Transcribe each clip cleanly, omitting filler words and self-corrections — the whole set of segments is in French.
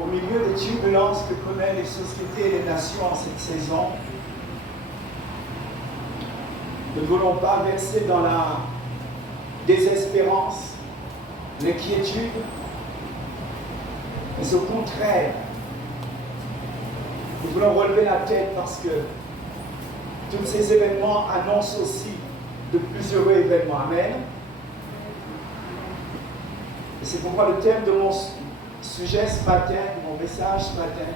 au milieu des turbulences que connaissent les sociétés et les nations en cette saison, nous ne voulons pas verser dans la désespérance, l'inquiétude, mais au contraire, nous voulons relever la tête parce que tous ces événements annoncent aussi de plus heureux événements. Amen. Et c'est pourquoi le thème de mon sujet ce matin, mon message ce matin,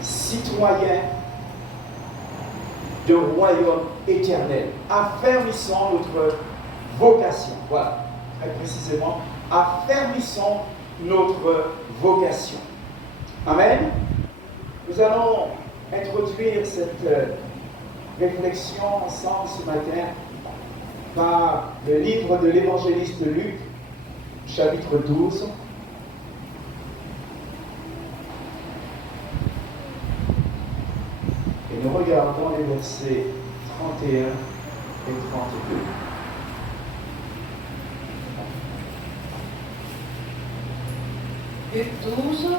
citoyen de royaume éternel. Affermissons notre vocation. Voilà, très précisément, affermissons notre vocation. Amen. Nous allons introduire cette réflexion ensemble ce matin par le livre de l'évangéliste Luc, chapitre 12. Et nous regardons les versets 31 et 32. Luc 12,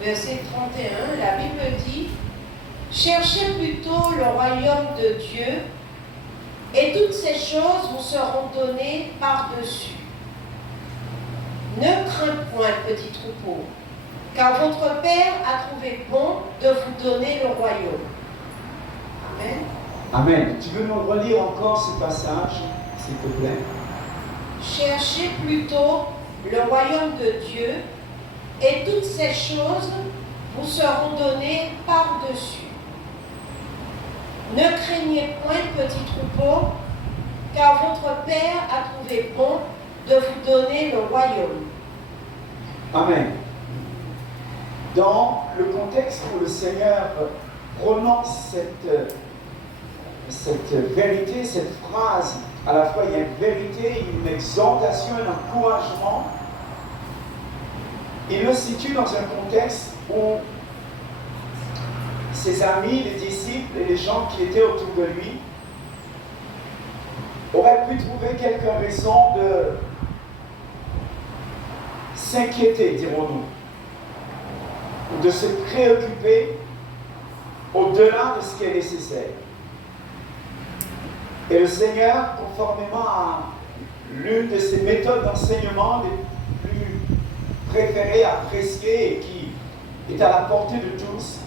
verset 31, la Bible dit « Cherchez plutôt le royaume de Dieu, et toutes ces choses vous seront données par-dessus. Ne crains point, petit troupeau, car votre Père a trouvé bon de vous donner le royaume. » Amen. Amen. Tu veux nous relire encore ce passage, s'il te plaît? Cherchez plutôt le royaume de Dieu, et toutes ces choses vous seront données par-dessus. Ne craignez point, petit troupeau, car votre Père a trouvé bon de vous donner le royaume. Amen. Dans le contexte où le Seigneur prononce cette vérité, cette phrase, à la fois il y a une vérité, une exhortation, un encouragement, il le situe dans un contexte où ses amis, les disciples et les gens qui étaient autour de lui auraient pu trouver quelques raisons de s'inquiéter, dirons-nous, ou de se préoccuper au-delà de ce qui est nécessaire. Et le Seigneur, conformément à l'une de ses méthodes d'enseignement les plus préférées, appréciées et qui est à la portée de tous,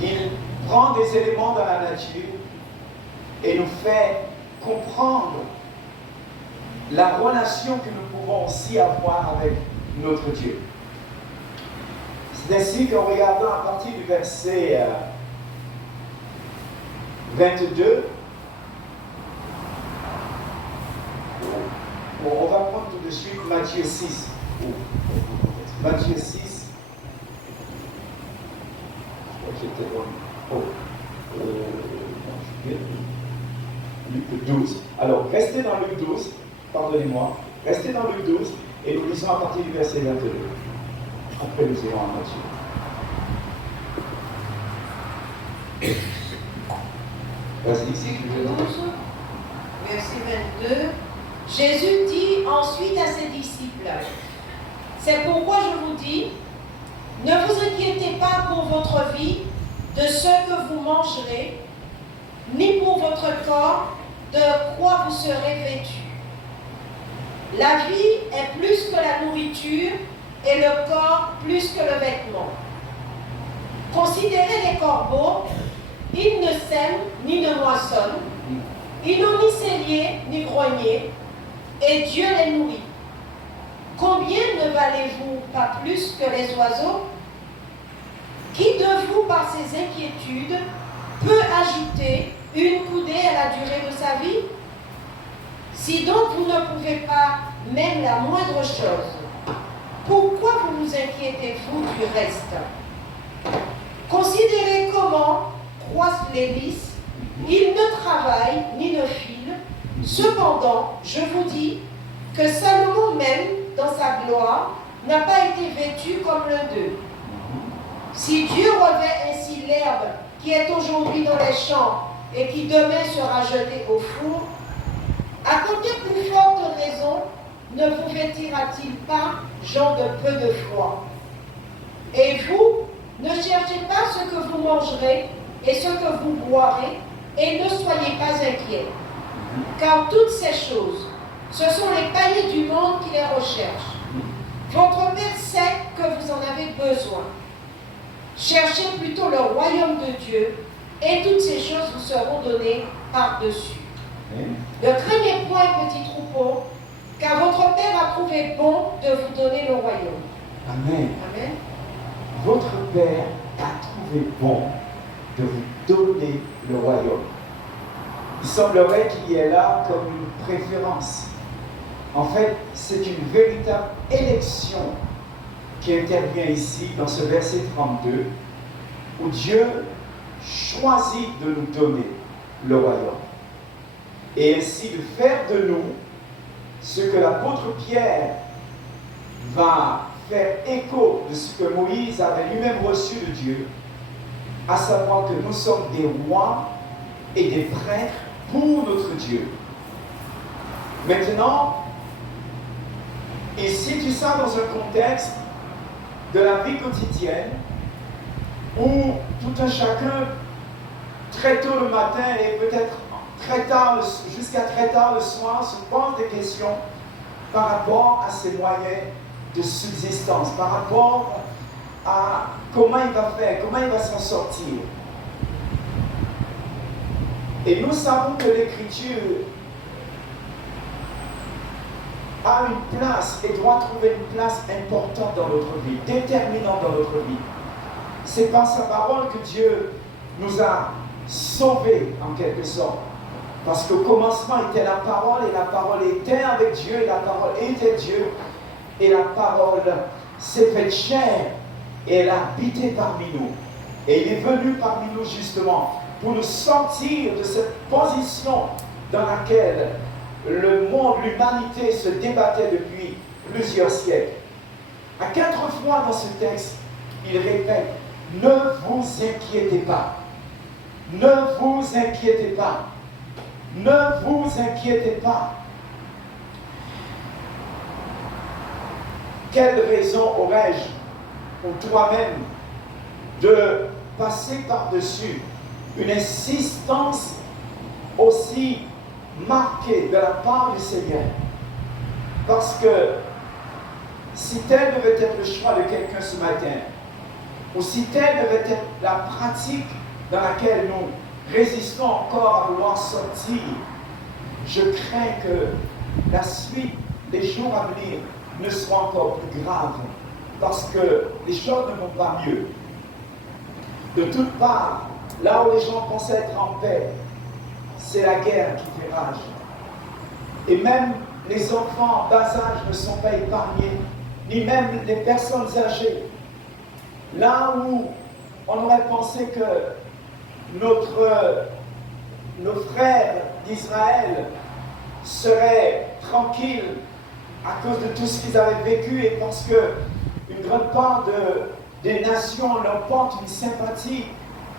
il prend des éléments dans la nature et nous fait comprendre la relation que nous pouvons aussi avoir avec notre Dieu. C'est ainsi qu'en regardant à partir du verset 22, on va prendre tout de suite Matthieu 6. Matthieu 6. Je crois que j'étais dans Luc 12. Alors, restez dans Luc 12, pardonnez-moi, restez dans Luc 12 et nous lisons à partir du verset 22. Après, nous irons à Matthieu. Vas-y. Luc 12, verset 22. Jésus dit ensuite à ses disciples, « C'est pourquoi je vous dis, ne vous inquiétez pas pour votre vie de ce que vous mangerez, ni pour votre corps de quoi vous serez vêtus. La vie est plus que la nourriture et le corps plus que le vêtement. Considérez les corbeaux, ils ne sèment ni ne moissonnent, ils n'ont ni cellier ni grenier, et Dieu les nourrit. Combien ne valez-vous pas plus que les oiseaux? Qui de vous, par ses inquiétudes, peut ajouter une coudée à la durée de sa vie? Si donc vous ne pouvez pas même la moindre chose, pourquoi vous vous inquiétez-vous du reste? Considérez comment croissent les lys, ils ne travaillent ni ne filent. Cependant, je vous dis que Salomon même, dans sa gloire, n'a pas été vêtu comme l'un d'eux. Si Dieu revêt ainsi l'herbe qui est aujourd'hui dans les champs et qui demain sera jetée au four, à côté plus forte raison, ne vous vêtira-t-il pas, gens de peu de foi? Et vous, ne cherchez pas ce que vous mangerez et ce que vous boirez, et ne soyez pas inquiets. Car toutes ces choses, ce sont les païens du monde qui les recherchent. Votre Père sait que vous en avez besoin. Cherchez plutôt le royaume de Dieu, et toutes ces choses vous seront données par-dessus. Ne craignez point, petit troupeau, car votre Père a trouvé bon de vous donner le royaume. Amen. Amen. Votre Père a trouvé bon de vous donner le royaume. Il semblerait qu'il y ait là comme une préférence. En fait, c'est une véritable élection qui intervient ici dans ce verset 32, où Dieu choisit de nous donner le royaume. Et ainsi de faire de nous ce que l'apôtre Pierre va faire écho de ce que Moïse avait lui-même reçu de Dieu, à savoir que nous sommes des rois et des prêtres pour notre Dieu. Maintenant, il situe ça dans un contexte de la vie quotidienne où tout un chacun, très tôt le matin et peut-être jusqu'à très tard le soir, se pose des questions par rapport à ses moyens de subsistance, par rapport à comment il va faire, comment il va s'en sortir. Et nous savons que l'Écriture a une place et doit trouver une place importante dans notre vie, déterminante dans notre vie. C'est par sa parole que Dieu nous a sauvés en quelque sorte. Parce qu'au commencement était la parole, et la parole était avec Dieu, et la parole était Dieu, et la parole s'est faite chair, et elle a habité parmi nous. Et il est venu parmi nous justement pour nous sortir de cette position dans laquelle le monde, l'humanité se débattait depuis plusieurs siècles. À 4 fois dans ce texte, il répète, ne vous inquiétez pas. Ne vous inquiétez pas. Ne vous inquiétez pas. Quelle raison aurais-je, ou toi-même, de passer par-dessus une insistance aussi marquée de la part du Seigneur? Parce que si tel devait être le choix de quelqu'un ce matin, ou si telle devait être la pratique dans laquelle nous résistons encore à vouloir sortir, je crains que la suite, les jours à venir, ne soient encore plus graves, parce que les choses ne vont pas mieux. De toutes parts, là où les gens pensaient être en paix, c'est la guerre qui fait rage. Et même les enfants en bas âge ne sont pas épargnés, ni même les personnes âgées. Là où on aurait pensé que nos frères d'Israël seraient tranquilles à cause de tout ce qu'ils avaient vécu et parce qu'une grande part des nations leur portent une sympathie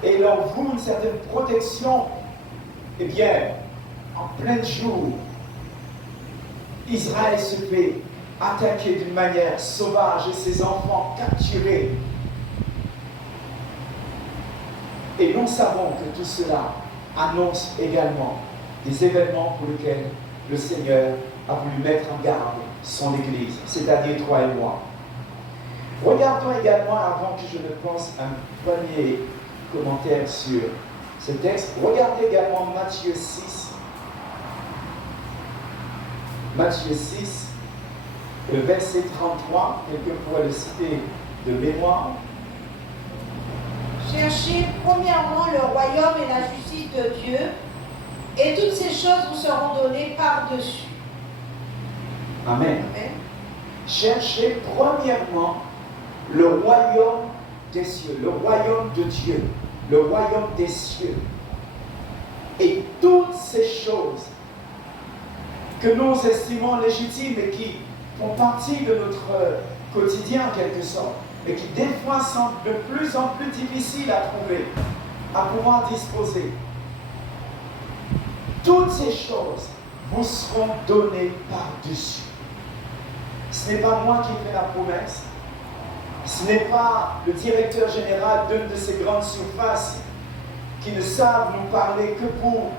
et leur vouent une certaine protection, eh bien, en plein jour, Israël se fait attaquer d'une manière sauvage et ses enfants capturés. Et nous savons que tout cela annonce également des événements pour lesquels le Seigneur a voulu mettre en garde son Église, c'est-à-dire toi et moi. Regardons également, avant que je ne pense un premier commentaire sur ce texte, regardez également Matthieu 6. Matthieu 6, le verset 33, quelqu'un pourrait le citer de mémoire. Cherchez premièrement le royaume et la justice de Dieu, et toutes ces choses vous seront données par-dessus. Amen. Amen. Cherchez premièrement le royaume des cieux, le royaume de Dieu, le royaume des cieux. Et toutes ces choses que nous estimons légitimes et qui font partie de notre quotidien en quelque sorte, mais qui des fois semblent de plus en plus difficiles à trouver, à pouvoir disposer. Toutes ces choses vous seront données par-dessus. Ce n'est pas moi qui ai fait la promesse. Ce n'est pas le directeur général d'une de ces grandes surfaces qui ne savent nous parler que pour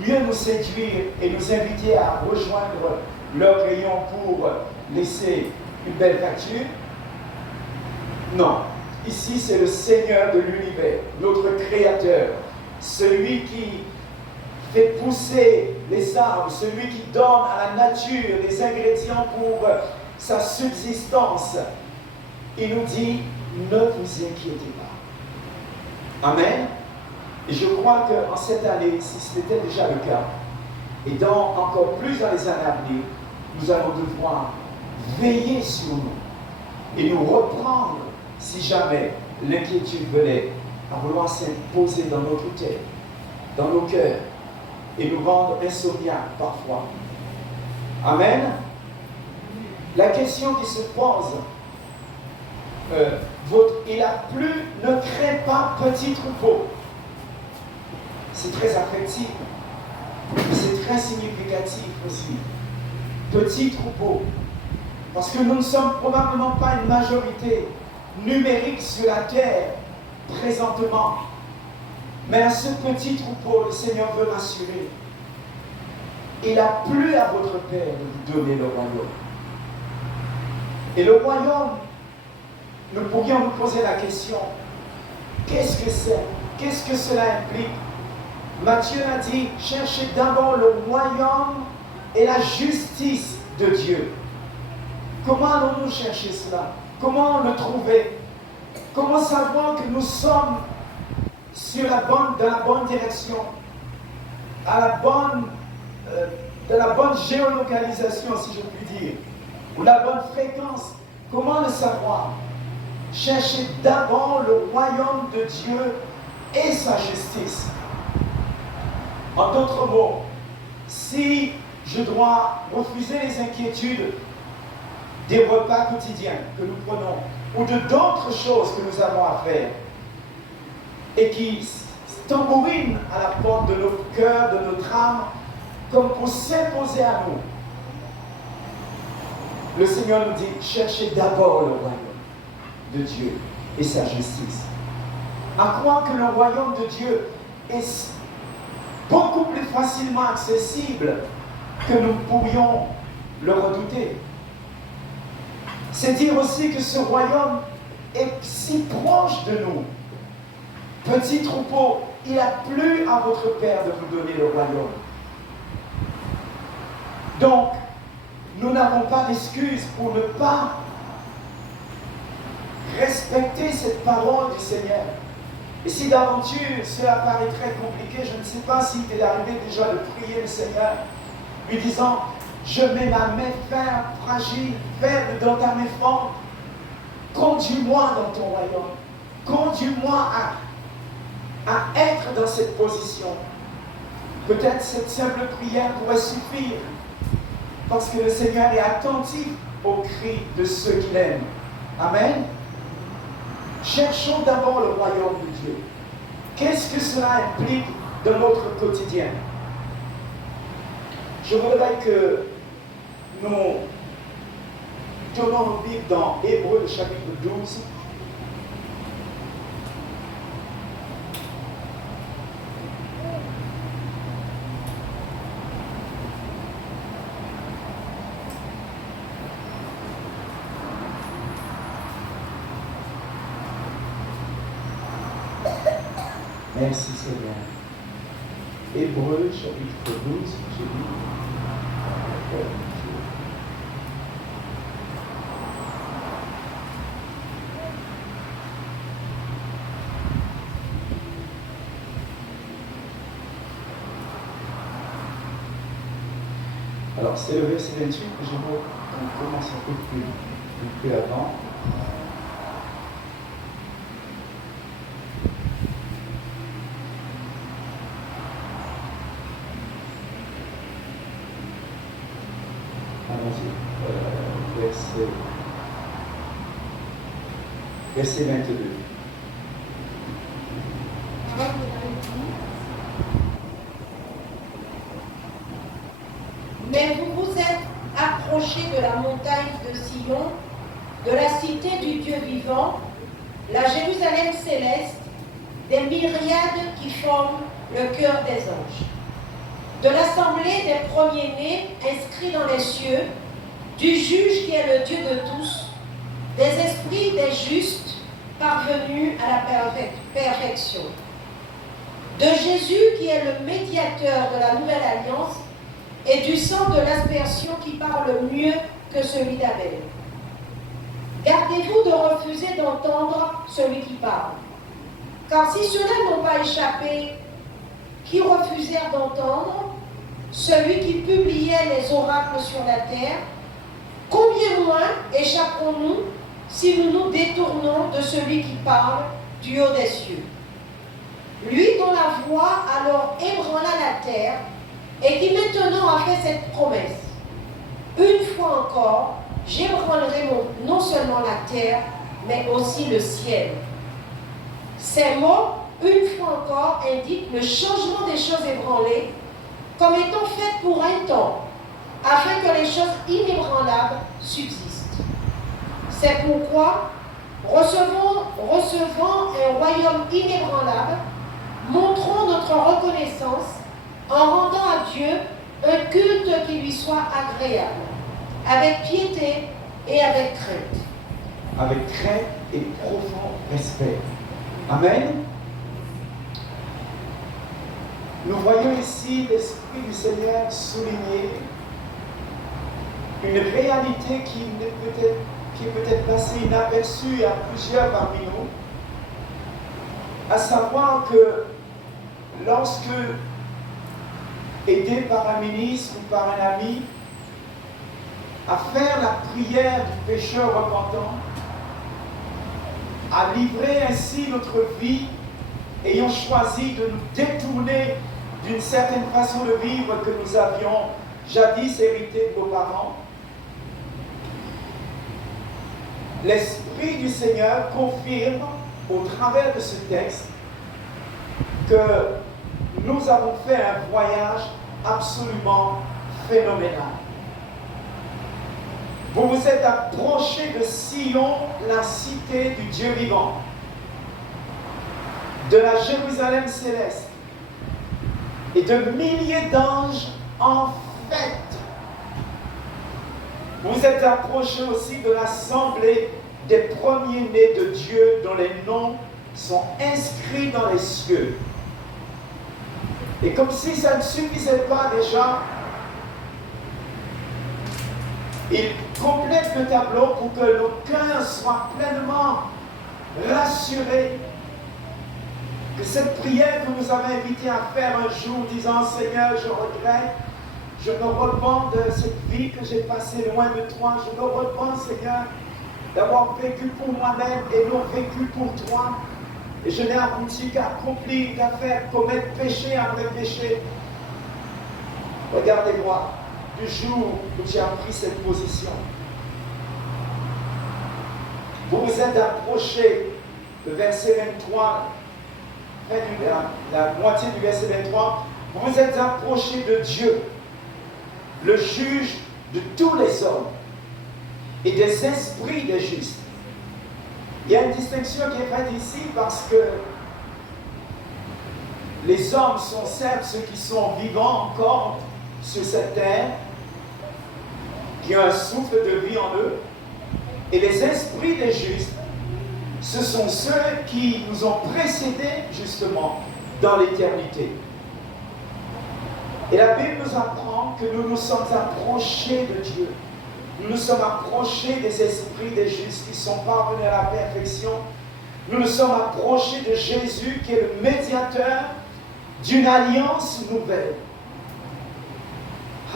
mieux nous séduire et nous inviter à rejoindre leur rayon pour laisser une belle facture. Non, ici c'est le Seigneur de l'univers, notre Créateur, celui qui fait pousser les arbres, celui qui donne à la nature les ingrédients pour sa subsistance. Il nous dit, ne vous inquiétez pas. Amen. Et je crois qu'en cette année, si c'était déjà le cas, et encore plus dans les années à venir, nous allons devoir veiller sur nous et nous reprendre si jamais l'inquiétude venait à vouloir s'imposer dans notre tête, dans nos cœurs, et nous rendre insomniaques parfois. Amen. La question qui se pose, il a plu, ne crains pas, petit troupeau. C'est très affectif, mais c'est très significatif aussi. Petit troupeau. Parce que nous ne sommes probablement pas une majorité numérique sur la terre présentement. Mais à ce petit troupeau, le Seigneur veut rassurer. Il a plu à votre Père de vous donner le royaume. Et le royaume, nous pourrions nous poser la question, qu'est-ce que c'est? Qu'est-ce que cela implique? Matthieu a dit, cherchez d'abord le royaume et la justice de Dieu. Comment allons-nous chercher cela? Comment le trouver? Comment savoir que nous sommes dans la bonne direction, de la bonne géolocalisation, si je puis dire, ou la bonne fréquence? Comment le savoir? Cherchez d'abord le royaume de Dieu et sa justice. En d'autres mots, si je dois refuser les inquiétudes des repas quotidiens que nous prenons, ou de d'autres choses que nous avons à faire, et qui tambourinent à la porte de notre cœur, de notre âme, comme pour s'imposer à nous, le Seigneur nous dit, cherchez d'abord le royaume de Dieu et sa justice. À croire que le royaume de Dieu est beaucoup plus facilement accessible que nous pourrions le redouter. C'est dire aussi que ce royaume est si proche de nous. Petit troupeau, il a plu à votre Père de vous donner le royaume. Donc, nous n'avons pas d'excuse pour ne pas respecter cette parole du Seigneur. Et si d'aventure cela paraît très compliqué, je ne sais pas s'il t'est arrivé déjà de prier le Seigneur, lui disant, je mets ma main ferme, fragile, faible dans ta main forte. Conduis-moi dans ton royaume. Conduis-moi à être dans cette position. Peut-être cette simple prière pourrait suffire, parce que le Seigneur est attentif aux cris de ceux qu'il aime. Amen. Cherchons d'abord le royaume de Dieu. Qu'est-ce que cela implique dans notre quotidien? Je voudrais que nous tournons nos Bibles dans Hébreux, le chapitre 12. Merci Seigneur. Hébreux, chapitre 12, j'ai dit. Alors, c'est le verset 28 que j'aimerais qu'on commence un peu plus avant. Verset 22. Mais vous vous êtes approchés approcher de la montagne de Sion, de la cité du Dieu vivant, la Jérusalem céleste, des myriades qui forment le cœur des anges, de l'assemblée des premiers-nés inscrits dans les cieux, du juge qui est le Dieu de tous, des esprits des justes parvenus à la perfection, de Jésus qui est le médiateur de la nouvelle alliance et du sang de l'aspersion qui parle mieux que celui d'Abel. Gardez-vous de refuser d'entendre celui qui parle. Car si ceux-là n'ont pas échappé, qui refusèrent d'entendre, celui qui publiait les oracles sur la terre, combien moins échapperons-nous si nous nous détournons de celui qui parle du haut des cieux? Lui dont la voix alors ébranla la terre et qui maintenant a fait cette promesse. Une fois encore, j'ébranlerai non seulement la terre, mais aussi le ciel. Ces mots, une fois encore, indiquent le changement des choses ébranlées comme étant faites pour un temps, afin que les choses inébranlables subsistent. C'est pourquoi, recevant un royaume inébranlable, montrons notre reconnaissance en rendant à Dieu un culte qui lui soit agréable, avec piété et avec crainte. Avec crainte et profond respect. Amen. Nous voyons ici l'Esprit du Seigneur souligner une réalité qui est peut-être passée inaperçue à plusieurs parmi nous, à savoir que lorsque, aidé par un ministre ou par un ami, à faire la prière du pécheur repentant, à livrer ainsi notre vie, ayant choisi de nous détourner d'une certaine façon de vivre que nous avions jadis hérité de nos parents, l'Esprit du Seigneur confirme au travers de ce texte que nous avons fait un voyage absolument phénoménal. Vous vous êtes approchés de Sion, la cité du Dieu vivant, de la Jérusalem céleste, et de milliers d'anges en fête. Vous êtes approchés aussi de l'assemblée des premiers-nés de Dieu dont les noms sont inscrits dans les cieux. Et comme si ça ne suffisait pas déjà, il complète le tableau pour que nos cœurs soient pleinement rassurés que cette prière que nous avons invité à faire un jour, disant Seigneur, je regrette, je me repens de cette vie que j'ai passée loin de toi, je me repens Seigneur d'avoir vécu pour moi-même et non vécu pour toi, et je n'ai abouti qu'à accomplir, qu'à faire, commettre péché après péché. Regardez-moi, du jour où tu as pris cette position, vous vous êtes approché, le verset 23, la moitié du verset 23, vous vous êtes approché de Dieu, le juge de tous les hommes et des esprits des justes. Il y a une distinction qui est faite ici parce que les hommes sont certes ceux qui sont vivants encore sur cette terre, qui ont un souffle de vie en eux, et les esprits des justes, ce sont ceux qui nous ont précédés justement dans l'éternité. Et la Bible nous apprend que nous nous sommes approchés de Dieu. Nous nous sommes approchés des esprits des justes qui sont parvenus à la perfection. Nous nous sommes approchés de Jésus qui est le médiateur d'une alliance nouvelle.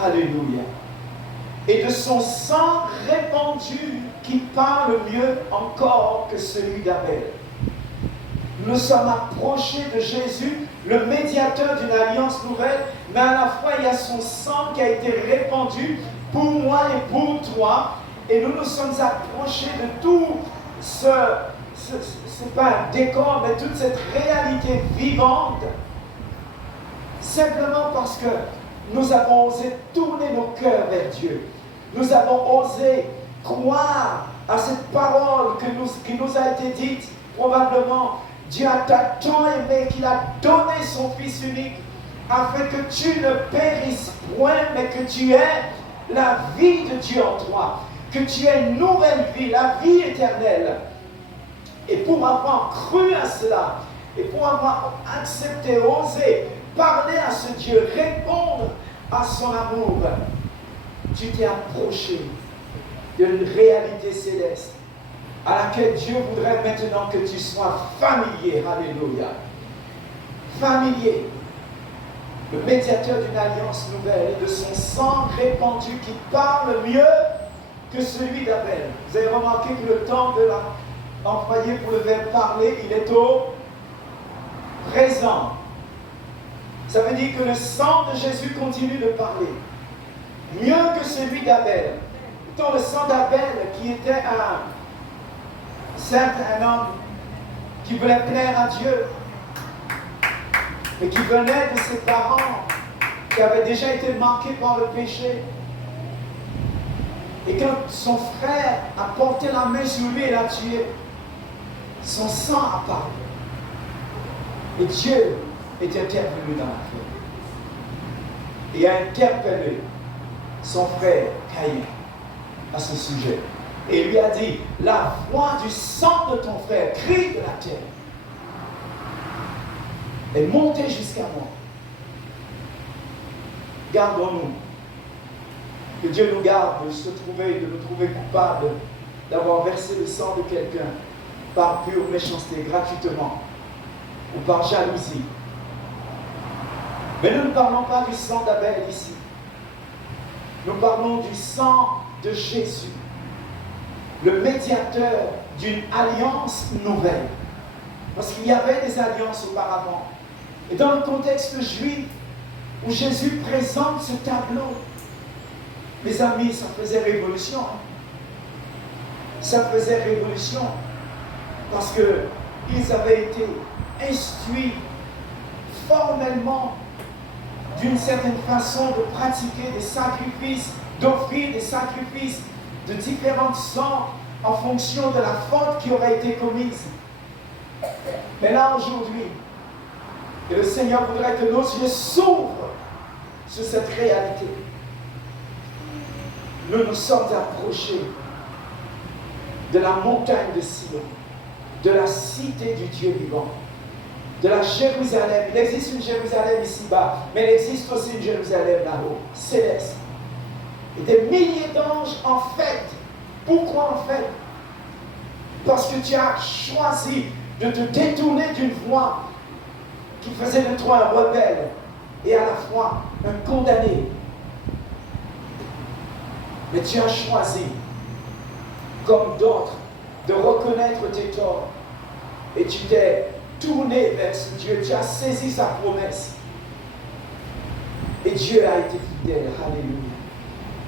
Alléluia. Et de son sang répandu qui parle mieux encore que celui d'Abel. Nous nous sommes approchés de Jésus, le médiateur d'une alliance nouvelle, mais à la fois il y a son sang qui a été répandu pour moi et pour toi, et nous nous sommes approchés de tout c'est pas un décor, mais toute cette réalité vivante, simplement parce que nous avons osé tourner nos cœurs vers Dieu. nous avons osé croire à cette parole qui nous a été dite. Probablement, Dieu a tant aimé qu'il a donné son Fils unique afin que tu ne périsses point, mais que tu aies la vie de Dieu en toi, que tu aies une nouvelle vie, la vie éternelle. Et pour avoir cru à cela, et pour avoir accepté, osé parler à ce Dieu, répondre à son amour, tu t'es approché d'une réalité céleste à laquelle Dieu voudrait maintenant que tu sois familier. Alléluia. Familier. Le médiateur d'une alliance nouvelle et de son sang répandu qui parle mieux que celui d'Abel. Vous avez remarqué que le temps de employé pour le verbe parler, il est au présent. Ça veut dire que le sang de Jésus continue de parler. Mieux que celui d'Abel. Pourtant, le sang d'Abel, qui était certes un homme qui voulait plaire à Dieu, mais qui venait de ses parents, qui avaient déjà été marqués par le péché. Et quand son frère a porté la main sur lui et l'a tué, son sang a parlé. Et Dieu est intervenu dans la vie. Et a interpellé son frère Caïn à ce sujet. Et lui a dit, la voix du sang de ton frère, crie de la terre, est montée jusqu'à moi. Gardons-nous. Que Dieu nous garde de nous trouver coupables d'avoir versé le sang de quelqu'un par pure méchanceté, gratuitement, ou par jalousie. Mais nous ne parlons pas du sang d'Abel ici. Nous parlons du sang de Jésus, le médiateur d'une alliance nouvelle. Parce qu'il y avait des alliances auparavant. Et dans le contexte juif, où Jésus présente ce tableau, mes amis, ça faisait révolution. Ça faisait révolution. Parce qu'ils avaient été instruits formellement d'une certaine façon de pratiquer des sacrifices, d'offrir des sacrifices de différentes sortes en fonction de la faute qui aurait été commise. Mais là aujourd'hui, et le Seigneur voudrait que nos yeux s'ouvrent sur cette réalité. Nous nous sommes approchés de la montagne de Sion, de la cité du Dieu vivant, de la Jérusalem. Il existe une Jérusalem ici-bas, mais il existe aussi une Jérusalem là-haut, céleste. Et des milliers d'anges en fête. Pourquoi en fête? Parce que tu as choisi de te détourner d'une voie qui faisait de toi un rebelle et à la fois un condamné. Mais tu as choisi, comme d'autres, de reconnaître tes torts. Et tu t'es tourné vers ce Dieu. Tu as saisi sa promesse. Et Dieu a été fidèle. Alléluia.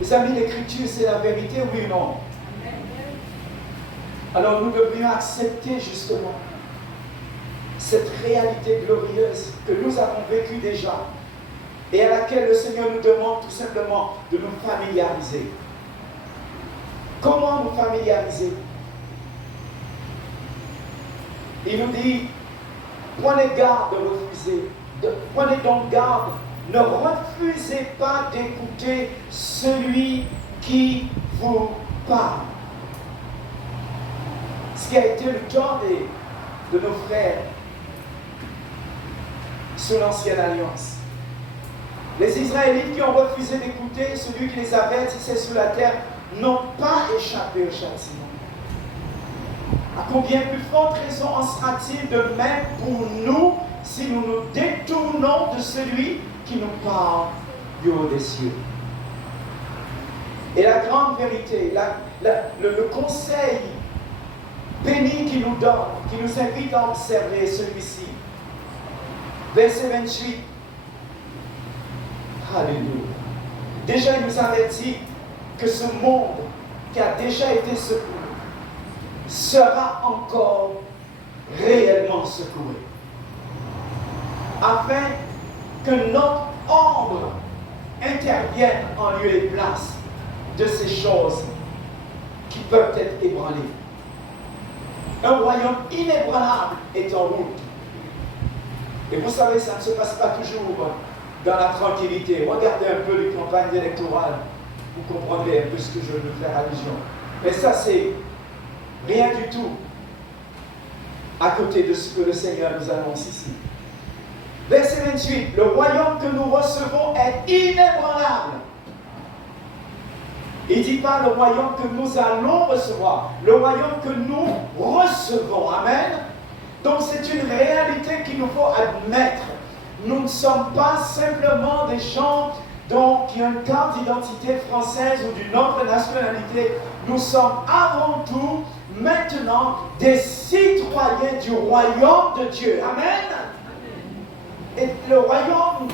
Mes amis, l'Écriture, c'est la vérité, oui ou non? Alors nous devrions accepter justement cette réalité glorieuse que nous avons vécue déjà et à laquelle le Seigneur nous demande tout simplement de nous familiariser. Comment nous familiariser? Il nous dit, prenez garde de refuser, prenez donc garde, ne refusez pas d'écouter celui qui vous parle. Ce qui a été le temps de nos frères sous l'ancienne alliance. Les Israélites qui ont refusé d'écouter celui qui les avertissait sous la terre n'ont pas échappé au châtiment. À combien plus forte raison en sera-t-il de même pour nous si nous nous détournons de celui qui nous parle du haut des cieux? Et la grande vérité, le conseil béni qu'il nous donne, qui nous invite à observer celui-ci. Verset 28. Alléluia. Déjà, il nous avertit que ce monde qui a déjà été secoué sera encore réellement secoué. Afin que notre ombre intervienne en lieu et place de ces choses qui peuvent être ébranlées. Un royaume inébranlable est en route. Et vous savez, ça ne se passe pas toujours dans la tranquillité. Regardez un peu les campagnes électorales. Vous comprendrez un peu ce que je veux faire allusion. Mais ça, c'est rien du tout à côté de ce que le Seigneur nous annonce ici. Verset 28. Le royaume que nous recevons est inébranlable. Il ne dit pas le royaume que nous allons recevoir. Le royaume que nous recevons. Amen. Donc c'est une réalité qu'il nous faut admettre. Nous ne sommes pas simplement des gens qui ont une carte d'identité française ou d'une autre nationalité. Nous sommes avant tout maintenant des citoyens du royaume de Dieu. Amen. Et le royaume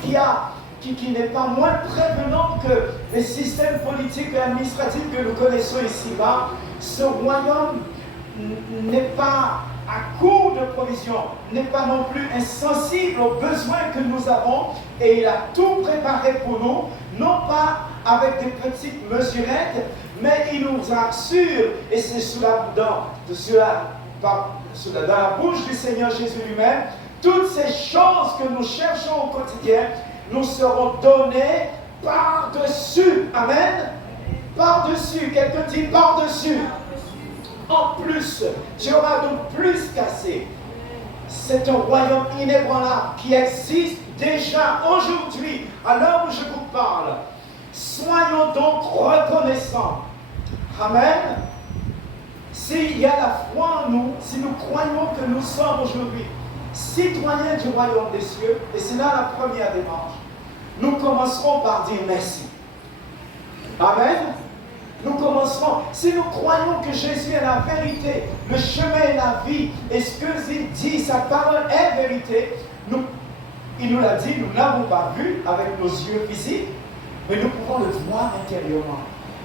qui n'est pas moins prévenant que les systèmes politiques et administratifs que nous connaissons ici-bas, ce royaume n'est pas à court de provision, n'est pas non plus insensible aux besoins que nous avons, et il a tout préparé pour nous, non pas avec des petites mesurettes, mais il nous assure, et c'est dans la bouche du Seigneur Jésus lui-même, toutes ces choses que nous cherchons au quotidien nous seront données par-dessus. Amen. Par-dessus. Quelqu'un dit par-dessus. En plus, tu auras donc plus qu'assez. C'est un royaume inébranlable qui existe déjà aujourd'hui, à l'heure où je vous parle. Soyons donc reconnaissants. Amen. S'il y a la foi en nous, si nous croyons que nous sommes aujourd'hui citoyens du royaume des cieux, et c'est là la première démarche, nous commencerons par dire merci. Amen. Nous commencerons, si nous croyons que Jésus est la vérité, le chemin et la vie, et ce qu'il dit, sa parole est vérité, il nous l'a dit, nous ne l'avons pas vu avec nos yeux physiques, mais nous pouvons le voir intérieurement.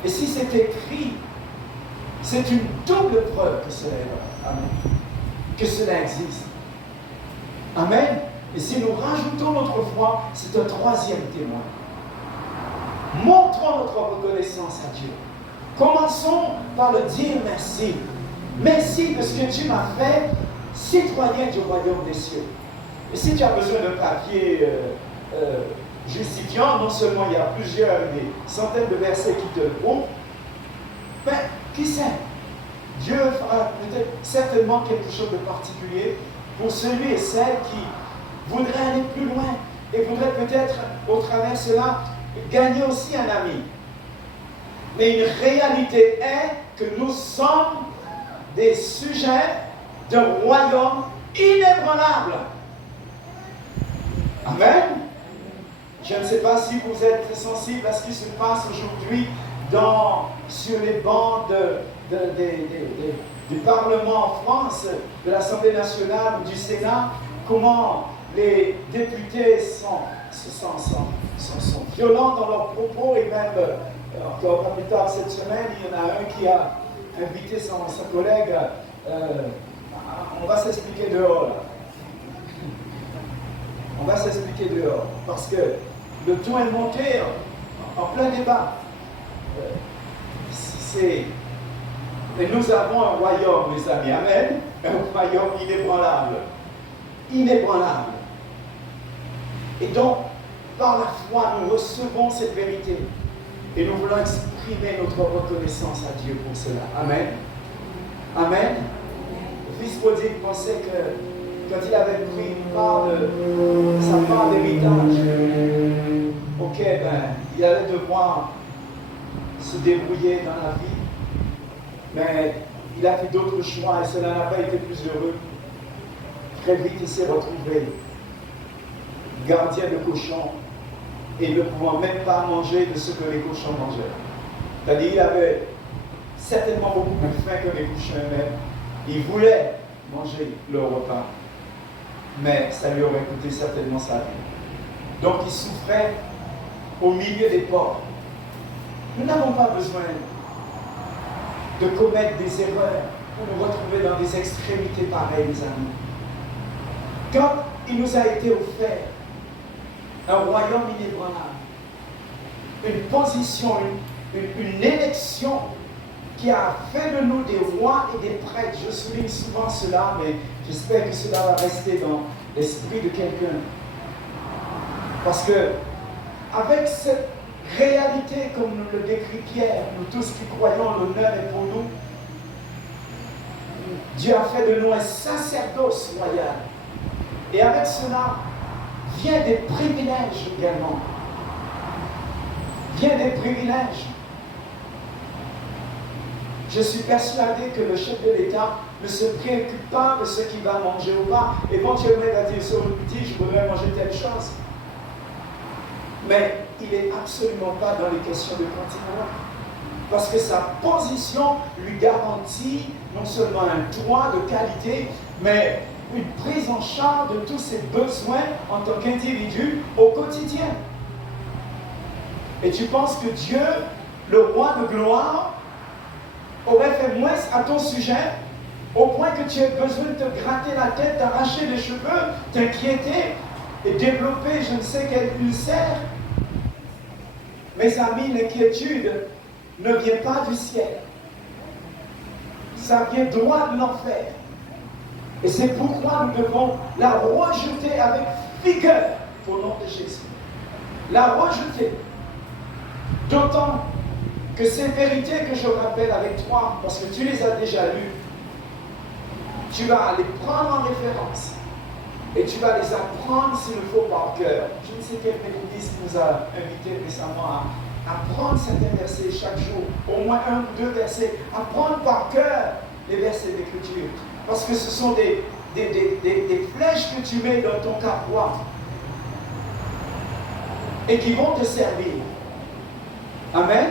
Et si c'est écrit, c'est une double preuve que cela est vrai. Amen. Que cela existe. Amen. Et si nous rajoutons notre foi, c'est un troisième témoin. Montrons notre reconnaissance à Dieu. Commençons par le dire merci. Merci de ce que tu m'as fait citoyen du royaume des cieux. Et si tu as besoin d'un papier justifiant, non seulement il y a des centaines de versets qui te le prouvent, mais qui sait? Dieu fera peut-être certainement quelque chose de particulier pour celui et celle qui voudrait aller plus loin et voudrait peut-être, au travers de cela, gagner aussi un ami. Mais une réalité est que nous sommes des sujets d'un royaume inébranlable. Amen. Je ne sais pas si vous êtes sensible à ce qui se passe aujourd'hui sur les bancs du Parlement en France, de l'Assemblée nationale ou du Sénat, comment les députés sont violents dans leurs propos, et même encore pas plus tard cette semaine, il y en a un qui a invité sa collègue, on va s'expliquer dehors là. On va s'expliquer dehors, parce que le ton est monté en plein débat. Et nous avons un royaume, mes amis, amen, un royaume inébranlable. Inébranlable. Et donc, par la foi, nous recevons cette vérité. Et nous voulons exprimer notre reconnaissance à Dieu pour cela. Amen. Amen. Le fils prodigue pensait que quand il avait pris une part de sa part d'héritage, il allait devoir se débrouiller dans la vie. Mais il a fait d'autres choix et cela n'a pas été plus heureux. Très vite, il s'est retrouvé gardien de cochons et ne pouvant même pas manger de ce que les cochons mangeaient. C'est-à-dire qu'il avait certainement beaucoup plus faim que les cochons eux-mêmes. Il voulait manger leur repas, mais ça lui aurait coûté certainement sa vie. Donc il souffrait au milieu des porcs. Nous n'avons pas besoin de commettre des erreurs pour nous retrouver dans des extrémités pareilles, les amis. Quand il nous a été offert un royaume inébranlable, une position, une élection qui a fait de nous des rois et des prêtres. Je souligne souvent cela, mais j'espère que cela va rester dans l'esprit de quelqu'un. Parce que, avec cette réalité, comme nous le décrit Pierre, nous tous qui croyons, l'honneur est pour nous. Dieu a fait de nous un sacerdoce royal. Et avec cela, vient des privilèges également. Vient des privilèges. Je suis persuadé que le chef de l'État ne se préoccupe pas de ce qu'il va manger ou pas. Éventuellement, il va dire sur le petit, je voudrais manger telle chose. Mais il n'est absolument pas dans les questions de continuer. Parce que sa position lui garantit non seulement un droit de qualité, mais une prise en charge de tous ses besoins en tant qu'individu au quotidien. Et tu penses que Dieu, le roi de gloire, aurait fait moins à ton sujet, au point que tu aies besoin de te gratter la tête, d'arracher les cheveux, t'inquiéter et développer je ne sais quel ulcère? Mes amis, l'inquiétude ne vient pas du ciel. Ça vient droit de l'enfer. Et c'est pourquoi nous devons la rejeter avec vigueur au nom de Jésus. La rejeter. D'autant que ces vérités que je rappelle avec toi, parce que tu les as déjà lues, tu vas les prendre en référence et tu vas les apprendre s'il le faut par cœur. Je ne sais quel méthodiste nous a invités récemment à apprendre certains versets chaque jour, au moins un ou deux versets, apprendre par cœur les versets d'écriture. Parce que ce sont des flèches que tu mets dans ton carquois et qui vont te servir. Amen.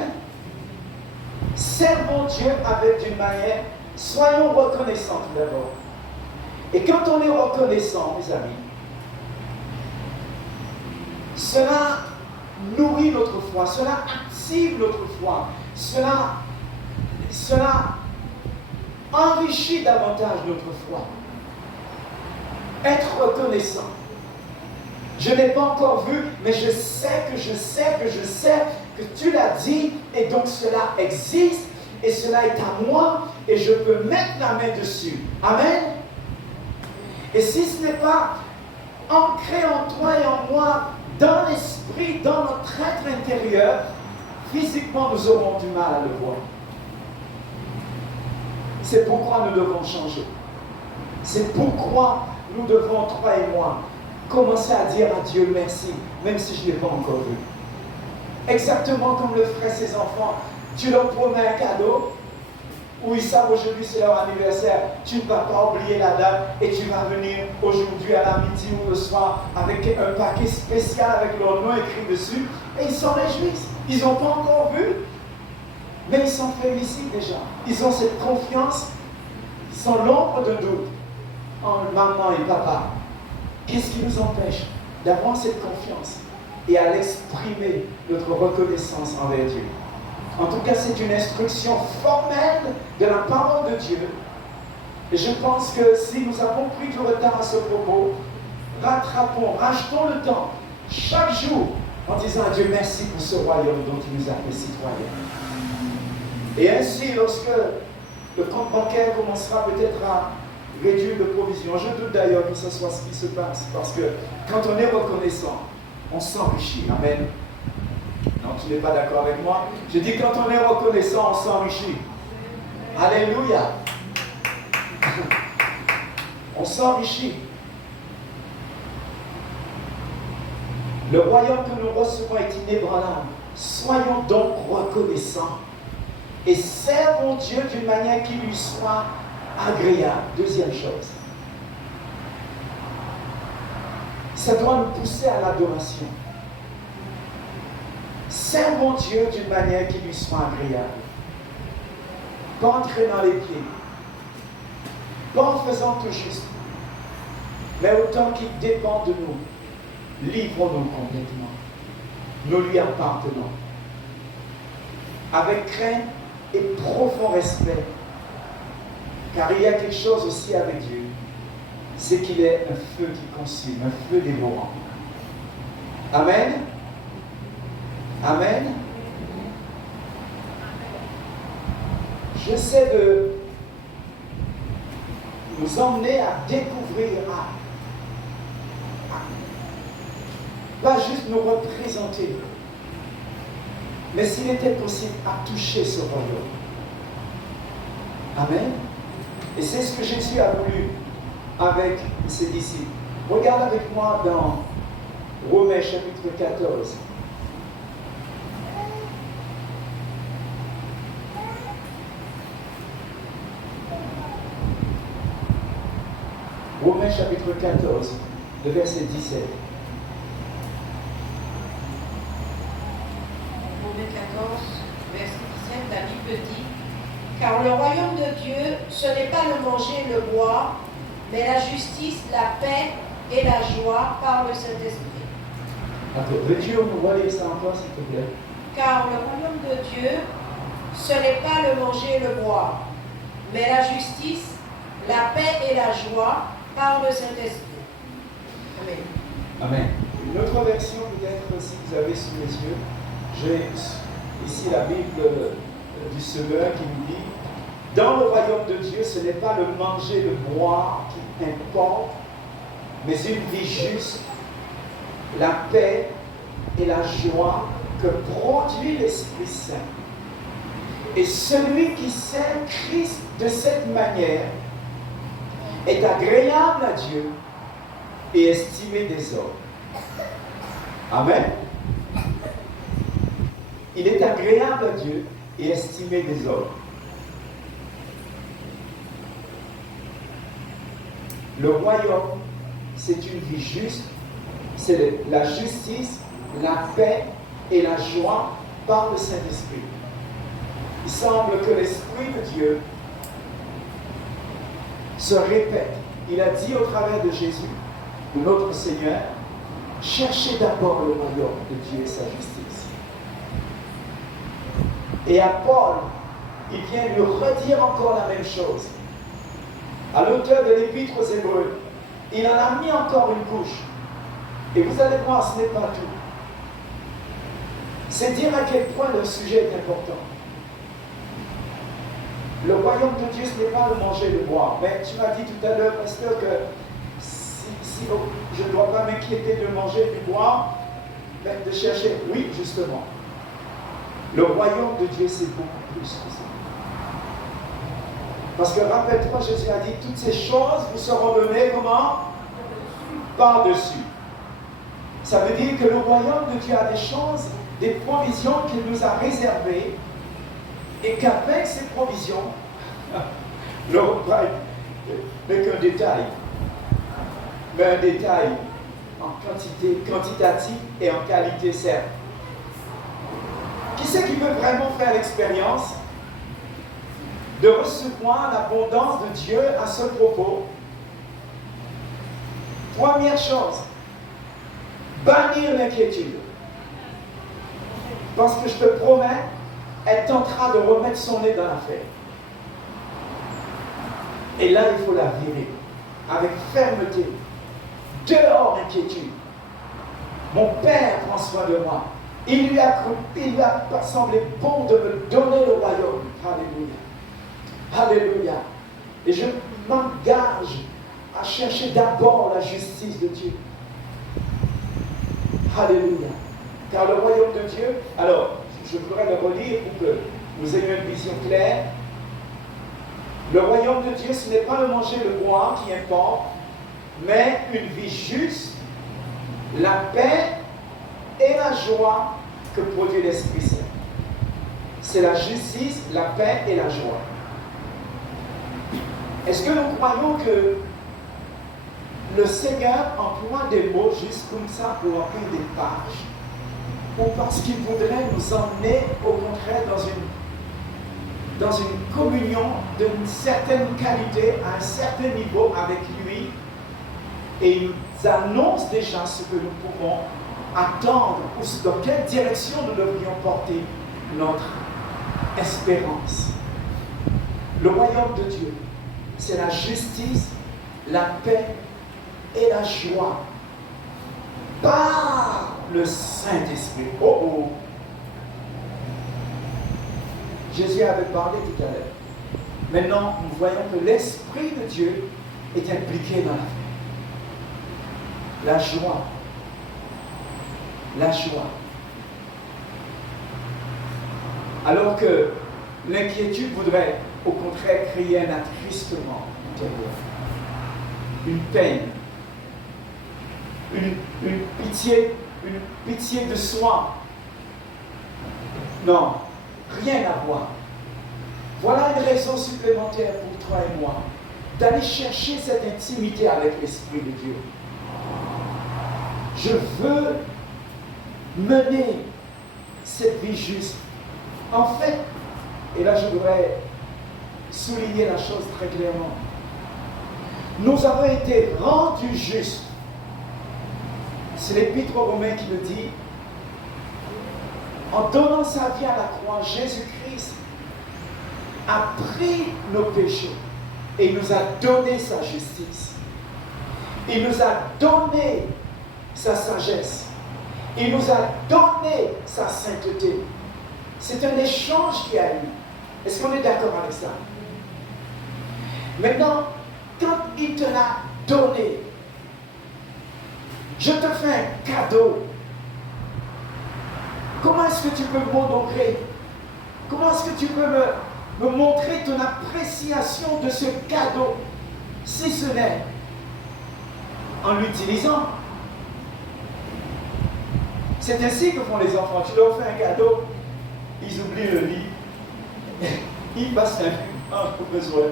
Servons Dieu avec d'une manière, soyons reconnaissants tout d'abord. Et quand on est reconnaissant, mes amis, cela nourrit notre foi, cela active notre foi, cela enrichit davantage notre foi. Être reconnaissant. Je n'ai pas encore vu, mais je sais que tu l'as dit, et donc cela existe, et cela est à moi, et je peux mettre la main dessus. Amen. Et si ce n'est pas ancré en toi et en moi, dans l'esprit, dans notre être intérieur, physiquement nous aurons du mal à le voir. C'est pourquoi nous devons changer. C'est pourquoi nous devons, toi et moi, commencer à dire à Dieu merci, même si je ne l'ai pas encore vu. Exactement comme le feraient ses enfants. Tu leur promets un cadeau, où ils savent aujourd'hui c'est leur anniversaire, tu ne vas pas oublier la date et tu vas venir aujourd'hui à la midi ou le soir avec un paquet spécial avec leur nom écrit dessus et ils s'en réjouissent. Ils n'ont pas encore vu, mais ils s'en félicitent déjà. Ils ont cette confiance sans l'ombre de doute en maman et papa. Qu'est-ce qui nous empêche d'avoir cette confiance et à l'exprimer notre reconnaissance envers Dieu? En tout cas, c'est une instruction formelle de la parole de Dieu. Et je pense que si nous avons pris du retard à ce propos, rachetons le temps, chaque jour, en disant à Dieu merci pour ce royaume dont il nous a fait citoyens. Et ainsi, lorsque le compte bancaire commencera peut-être à réduire de provisions, je doute d'ailleurs que ce soit ce qui se passe, parce que quand on est reconnaissant, on s'enrichit. Amen. Non, tu n'es pas d'accord avec moi? Je dis quand on est reconnaissant, on s'enrichit. Alléluia. On s'enrichit. Le royaume que nous recevons est inébranlable. Soyons donc reconnaissants et servons Dieu d'une manière qui lui soit agréable. Deuxième chose. Ça doit nous pousser à l'adoration. Servons Dieu d'une manière qui lui soit agréable. Pas entrer dans les pieds. Pas en faisant tout juste. Mais autant qu'il dépend de nous, livrons-nous complètement. Nous lui appartenons. Avec crainte et profond respect. Car il y a quelque chose aussi avec Dieu. C'est qu'il est un feu qui consume, un feu dévorant. Amen. Amen. essaie de nous emmener à découvrir, pas juste nous représenter, mais s'il était possible, à toucher ce royaume. Amen. Et c'est ce que Jésus a voulu avec ses disciples. Regarde avec moi dans Romains chapitre 14. Romains chapitre 14, le verset 17. Romains 14, verset 17, la Bible dit: car le royaume de Dieu, ce n'est pas le manger et le boire, mais la justice, la paix et la joie par le Saint-Esprit. D'accord. Veux-tu nous relire ça encore, s'il te plaît? Car le royaume de Dieu, ce n'est pas le manger et le boire, mais la justice, la paix et la joie par le Saint-Esprit. Amen. Amen. Une autre version, peut-être, si vous avez sous les yeux, j'ai ici la Bible du Semeur qui nous dit: dans le royaume de Dieu, ce n'est pas le manger, le boire qui importe, mais une vie juste, la paix et la joie que produit l'Esprit Saint. Et celui qui sert Christ de cette manière est agréable à Dieu et estimé des hommes. Amen. Il est agréable à Dieu et estimé des hommes. Le royaume, c'est une vie juste, c'est la justice, la paix et la joie par le Saint-Esprit. Il semble que l'Esprit de Dieu se répète. Il a dit au travers de Jésus, de notre Seigneur: cherchez d'abord le royaume de Dieu et sa justice. Et à Paul, il vient lui redire encore la même chose. À l'auteur de l'Épître aux Hébreux, il en a mis encore une couche. Et vous allez voir, ce n'est pas tout. C'est dire à quel point le sujet est important. Le royaume de Dieu, ce n'est pas le manger et le boire. Mais tu m'as dit tout à l'heure, pasteur, que si je ne dois pas m'inquiéter de manger et de boire, mais de chercher. Oui, justement. Le royaume de Dieu, c'est beaucoup plus que ça. Parce que rappelle-toi, Jésus a dit: toutes ces choses vous seront données comment? Par-dessus. Ça veut dire que le royaume de Dieu a des choses, des provisions qu'il nous a réservées, et qu'avec ces provisions, le repas n'est qu'un détail, mais un détail en quantité, quantitatif et en qualité, certes. Qui c'est qui veut vraiment faire l'expérience de recevoir l'abondance de Dieu à ce propos? Première chose, bannir l'inquiétude. Parce que je te promets, elle tentera de remettre son nez dans l'affaire. Et là, il faut la virer avec fermeté. Dehors inquiétude. Mon Père prend soin de moi. Il lui a semblé bon de me donner le royaume. Alléluia. Alléluia. Et je m'engage à chercher d'abord la justice de Dieu. Alléluia. Car le royaume de Dieu, alors, je voudrais le relire pour que vous ayez une vision claire. Le royaume de Dieu, ce n'est pas le manger, le boire qui importe, mais une vie juste, la paix et la joie que produit l'Esprit Saint. C'est la justice, la paix et la joie. Est-ce que nous croyons que le Seigneur emploie des mots juste comme ça pour remplir des pages, ou parce qu'il voudrait nous emmener au contraire dans une communion d'une certaine qualité, à un certain niveau avec lui, et il nous annonce déjà ce que nous pouvons attendre, ou dans quelle direction nous devrions porter notre espérance. Le royaume de Dieu, c'est la justice, la paix et la joie par le Saint-Esprit. Oh oh! Jésus avait parlé tout à l'heure. Maintenant, nous voyons que l'Esprit de Dieu est impliqué dans la vie. La joie. La joie. Alors que l'inquiétude voudrait au contraire créer un attristement intérieur, une peine, une pitié de soi. Non, rien à voir. Voilà une raison supplémentaire pour toi et moi d'aller chercher cette intimité avec l'Esprit de Dieu. Je veux mener cette vie juste. En fait, et là je voudrais souligner la chose très clairement, nous avons été rendus justes. C'est l'Épître aux Romains qui le dit. En donnant sa vie à la croix, Jésus-Christ a pris nos péchés et il nous a donné sa justice. Il nous a donné sa sagesse. Il nous a donné sa sainteté. C'est un échange qui a eu. Est-ce qu'on est d'accord avec ça? Maintenant, quand il te l'a donné, je te fais un cadeau. Comment est-ce que tu peux m'honorer? Comment est-ce que tu peux me montrer ton appréciation de ce cadeau, si ce n'est en l'utilisant? C'est ainsi que font les enfants. Tu leur fais un cadeau, ils oublient le lit, ils passent un besoin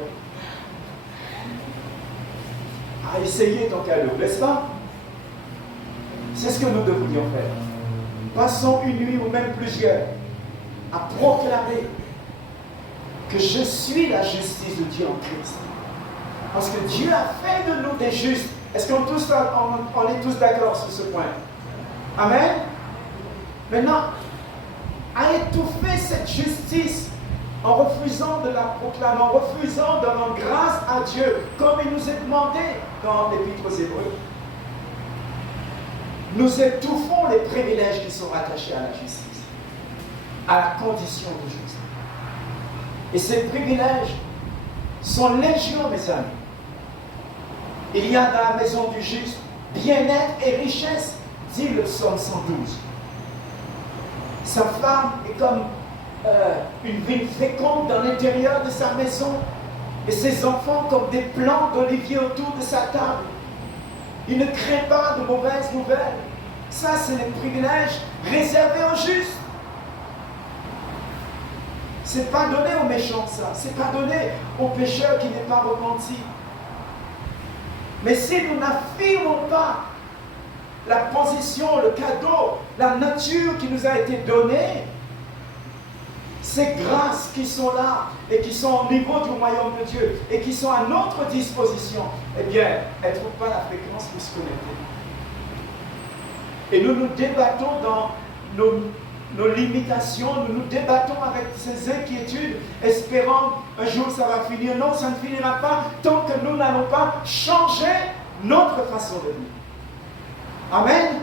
à essayer ton cadeau, n'est-ce pas? C'est ce que nous devrions faire. Passons une nuit ou même plusieurs à proclamer que je suis la justice de Dieu en Christ. Parce que Dieu a fait de nous des justes. Est-ce qu'on est tous d'accord sur ce point? Amen. Maintenant, à étouffer cette justice en refusant de la proclamer, en refusant de rendre grâce à Dieu, comme il nous est demandé dans l'Épître aux Hébreux. Nous étouffons les privilèges qui sont rattachés à la justice, à la condition de juste. Et ces privilèges sont légion, mes amis. Il y a dans la maison du juste bien-être et richesse, dit le psaume 112. Sa femme est comme une vigne féconde dans l'intérieur de sa maison, et ses enfants comme des plants d'olivier autour de sa table. Il ne crée pas de mauvaises nouvelles. Ça, c'est les privilèges réservés aux justes. C'est pas donné aux méchants, ça. C'est pas donné aux pécheurs qui n'est pas repenti. Mais si nous n'affirmons pas la position, le cadeau, la nature qui nous a été donnée, ces grâces qui sont là et qui sont au niveau du royaume de Dieu et qui sont à notre disposition, eh bien, elles ne trouvent pas la fréquence pour se connecter. Et nous nous débattons dans nos limitations, nous nous débattons avec ces inquiétudes, espérant un jour ça va finir. Non, ça ne finira pas tant que nous n'allons pas changer notre façon de vivre. Amen.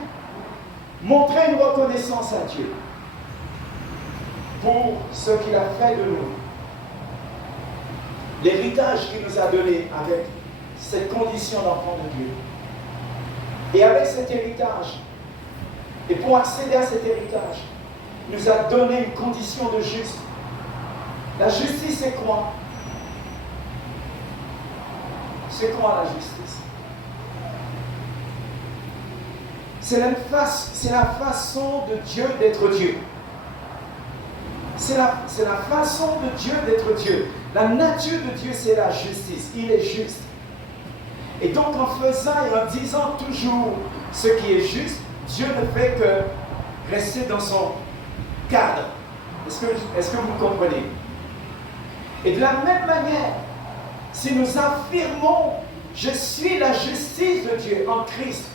Montrer une reconnaissance à Dieu pour ce qu'il a fait de nous. L'héritage qu'il nous a donné avec cette condition d'enfant de Dieu. Et avec cet héritage, et pour accéder à cet héritage, il nous a donné une condition de juste. La justice, c'est quoi? C'est quoi la justice? C'est la façon de Dieu d'être Dieu. C'est la façon de Dieu d'être Dieu. La nature de Dieu, c'est la justice. Il est juste. Et donc, en faisant et en disant toujours ce qui est juste, Dieu ne fait que rester dans son cadre. Est-ce que vous comprenez? Et de la même manière, si nous affirmons « Je suis la justice de Dieu en Christ »,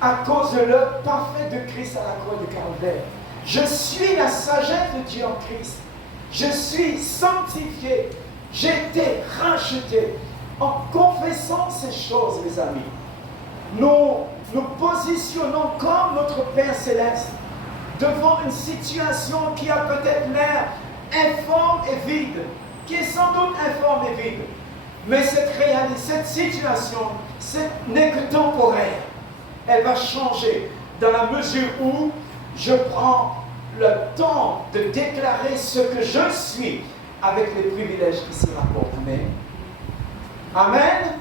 à cause de l'œuvre parfaite de Christ à la croix de Calvaire. Je suis la sagesse de Dieu en Christ. Je suis sanctifié. J'ai été racheté. En confessant ces choses, mes amis, nous nous positionnons comme notre Père Céleste devant une situation qui a peut-être l'air informe et vide. qui est sans doute informe et vide. Mais cette réalité, cette situation, n'est que temporaire. Elle va changer dans la mesure où je prends le temps de déclarer ce que je suis avec les privilèges qui s'y rapportent. Amen. Amen.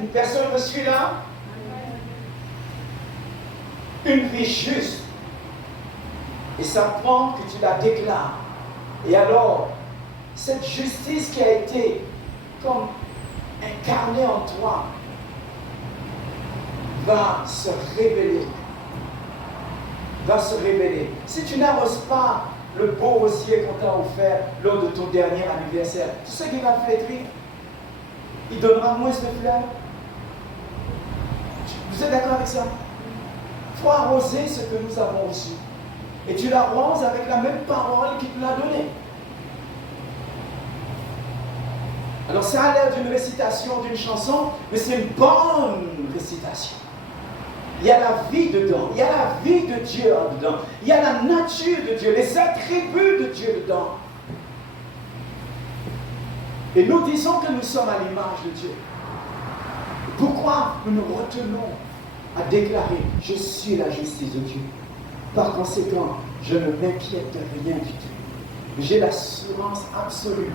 Une personne me suit là? Une vie juste. Et ça prend que tu la déclares. Et alors, cette justice qui a été comme incarnée en toi va se révéler. Va se révéler. Si tu n'arroses pas le beau rosier qu'on t'a offert lors de ton dernier anniversaire, tu sais qu'il va flétrir. Il donnera moins de fleurs. Vous êtes d'accord avec ça? Il faut arroser ce que nous avons reçu. Et tu l'arroses avec la même parole qu'il te l'a donnée. Alors ça a l'air d'une récitation, d'une chanson, mais c'est une bonne récitation. Il y a la vie dedans, il y a la vie de Dieu dedans, il y a la nature de Dieu, les attributs de Dieu dedans. Et nous disons que nous sommes à l'image de Dieu. Pourquoi nous nous retenons à déclarer « Je suis la justice de Dieu ». Par conséquent, je ne m'inquiète de rien du tout. J'ai l'assurance absolue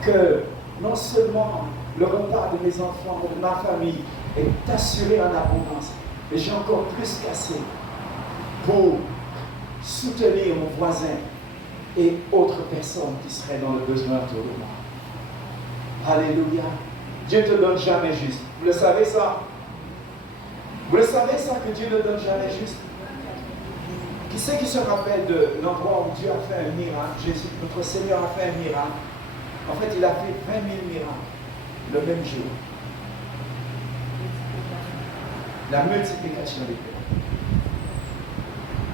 que non seulement le repas de mes enfants, de ma famille est assuré en abondance, mais j'ai encore plus qu'assez pour soutenir mon voisin et autres personnes qui seraient dans le besoin autour de moi. Alléluia. Dieu ne te donne jamais juste. Vous le savez ça? Vous le savez ça, que Dieu ne donne jamais juste? Qui c'est qui se rappelle de l'endroit où Dieu a fait un miracle? Jésus, notre Seigneur a fait un miracle. En fait, il a fait 20 000 miracles le même jour. La multiplication des pains.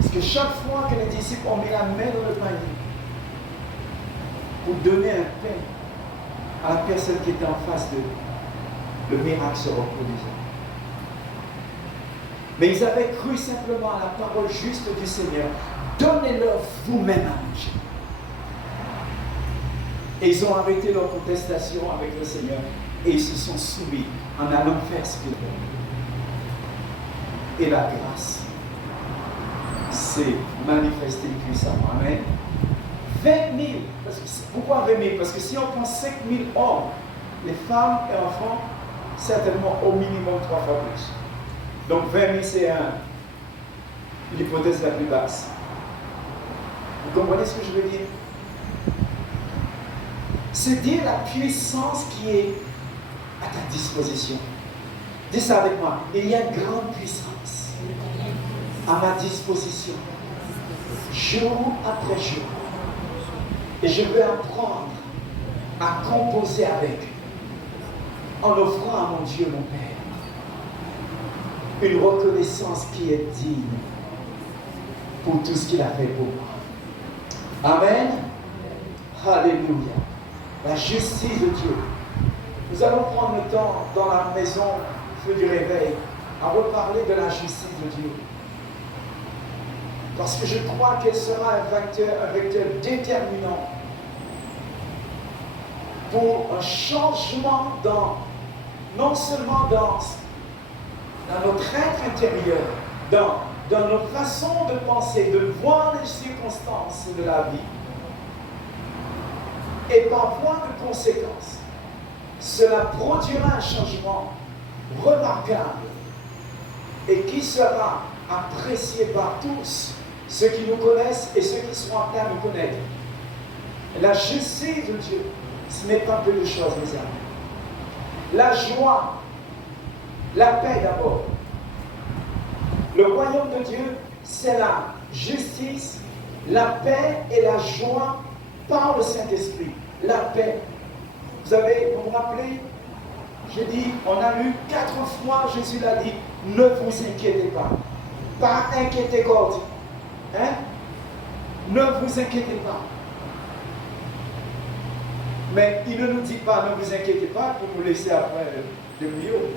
Parce que chaque fois que les disciples ont mis la main dans le panier pour donner un pain à la personne qui était en face d'eux, le miracle se reproduisait. Mais ils avaient cru simplement à la parole juste du Seigneur. Donnez-leur vous-même à manger. Et ils ont arrêté leur contestation avec le Seigneur et ils se sont soumis en allant faire ce qu'ils veulent. Et la grâce s'est manifestée puissamment. Amen. 20 000. Pourquoi 20 000? Parce que si on prend 5 000 hommes, les femmes et enfants, certainement au minimum 3 fois plus. Donc 20 000, c'est l'hypothèse la plus basse. Vous comprenez ce que je veux dire? C'est dire la puissance qui est à ta disposition. Dis ça avec moi. Il y a une grande puissance à ma disposition, jour après jour. Et je veux apprendre à composer avec, en offrant à mon Dieu, mon Père, une reconnaissance qui est digne pour tout ce qu'il a fait pour moi. Amen. Alléluia. La justice de Dieu. Nous allons prendre le temps dans la maison Feu du Réveil à reparler de la justice de Dieu. Parce que je crois qu'elle sera un vecteur déterminant pour un changement non seulement dans notre être intérieur, dans notre façon de penser, de voir les circonstances de la vie, et par voie de conséquence, cela produira un changement remarquable et qui sera apprécié par tous ceux qui nous connaissent et ceux qui seront appelés à nous connaître. La justice de Dieu, ce n'est pas peu de choses, mes amis. La joie, la paix d'abord. Le royaume de Dieu, c'est la justice, la paix et la joie par le Saint-Esprit. La paix. Vous vous rappelez, j'ai dit, on a lu 4 fois, Jésus l'a dit, ne vous inquiétez pas. Pas inquiétez God. Hein? Ne vous inquiétez pas. Mais il ne nous dit pas, ne vous inquiétez pas, pour nous laisser après le mieux.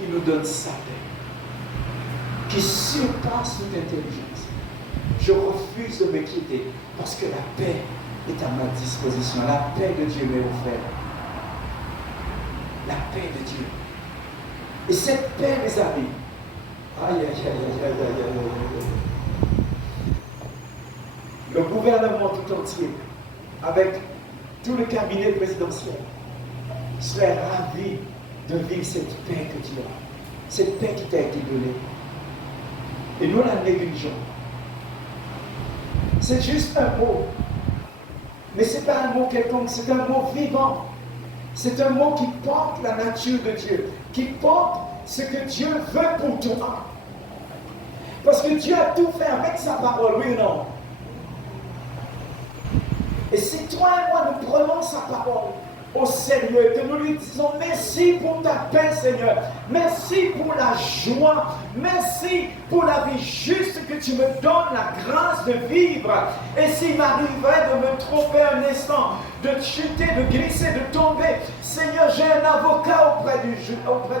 Il nous donne sa paix, qui surpasse toute intelligence. Je refuse de m'inquiéter, parce que la paix est à ma disposition. La paix de Dieu m'est offerte. La paix de Dieu. Et cette paix, mes amis, aïe, aïe, aïe, aïe, aïe, aïe, aïe, aïe. Le gouvernement tout entier, avec tout le cabinet présidentiel, serait ravi de vivre cette paix que tu as. Cette paix qui t'a été donnée. Et nous la négligeons. C'est juste un mot. Mais ce n'est pas un mot quelconque, c'est un mot vivant. C'est un mot qui porte la nature de Dieu, qui porte ce que Dieu veut pour toi. Parce que Dieu a tout fait avec sa parole, oui ou non? Et si toi et moi nous prenons sa parole au Seigneur, que nous lui disons merci pour ta paix, Seigneur, merci pour la joie, merci pour la vie juste que tu me donnes la grâce de vivre. Et s'il m'arriverait de me tromper un instant, de chuter, de glisser, de tomber, Seigneur, j'ai un avocat auprès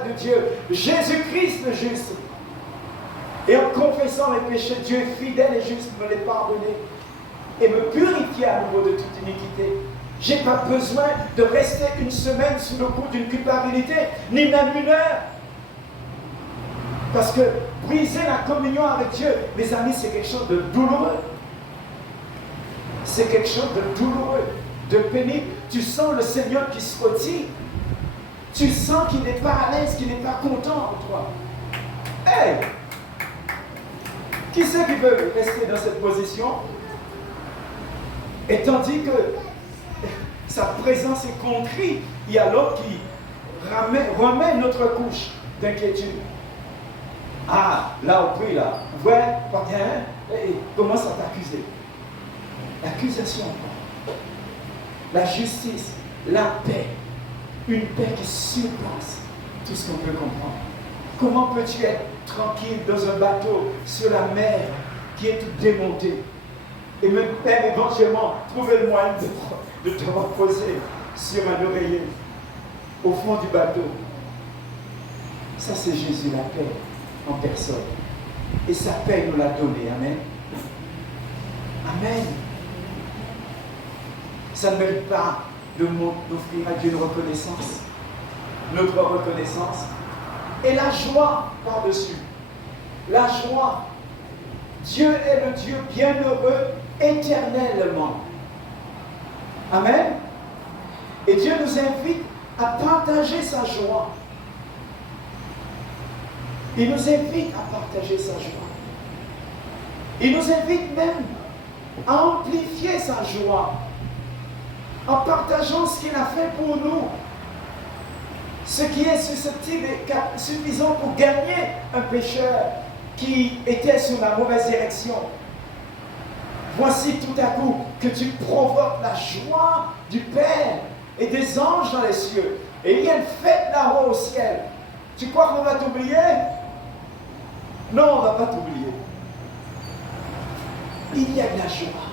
de Dieu, Jésus-Christ le juste. Et en confessant mes péchés, Dieu est fidèle et juste pour me les pardonner et me purifier à nouveau de toute iniquité. Je n'ai pas besoin de rester une semaine sous le coup d'une culpabilité, ni même une heure. Parce que briser la communion avec Dieu, mes amis, c'est quelque chose de douloureux. C'est quelque chose de douloureux, de pénible. Tu sens le Seigneur qui se retire. Tu sens qu'il n'est pas à l'aise, qu'il n'est pas content en toi. Hey! Qui c'est qui veut rester dans cette position? Et tandis que sa présence est contrit, il y a l'autre qui remet notre couche d'inquiétude. Ah, là au prix, là, ouais, pas bien, et commence à t'accuser. L'accusation, la justice, la paix, une paix qui surpasse tout ce qu'on peut comprendre. Comment peux-tu être tranquille dans un bateau sur la mer qui est toute démontée et même éventuellement trouver le moyen de te reposer sur un oreiller au fond du bateau? Ça, c'est Jésus, la paix en personne. Et sa paix nous l'a donnée. Amen. Amen. Ça ne mérite pas d'offrir à Dieu une reconnaissance, notre reconnaissance. Et la joie par-dessus. La joie. Dieu est le Dieu bienheureux éternellement. Amen. Et Dieu nous invite à partager sa joie. Il nous invite à partager sa joie. Il nous invite même à amplifier sa joie en partageant ce qu'il a fait pour nous. Ce qui est susceptible et suffisant pour gagner un pécheur qui était sur la mauvaise direction. Voici tout à coup que tu provoques la joie du Père et des anges dans les cieux. Et il y a une fête là-haut au ciel. Tu crois qu'on va t'oublier? Non, on ne va pas t'oublier. Il y a de la joie.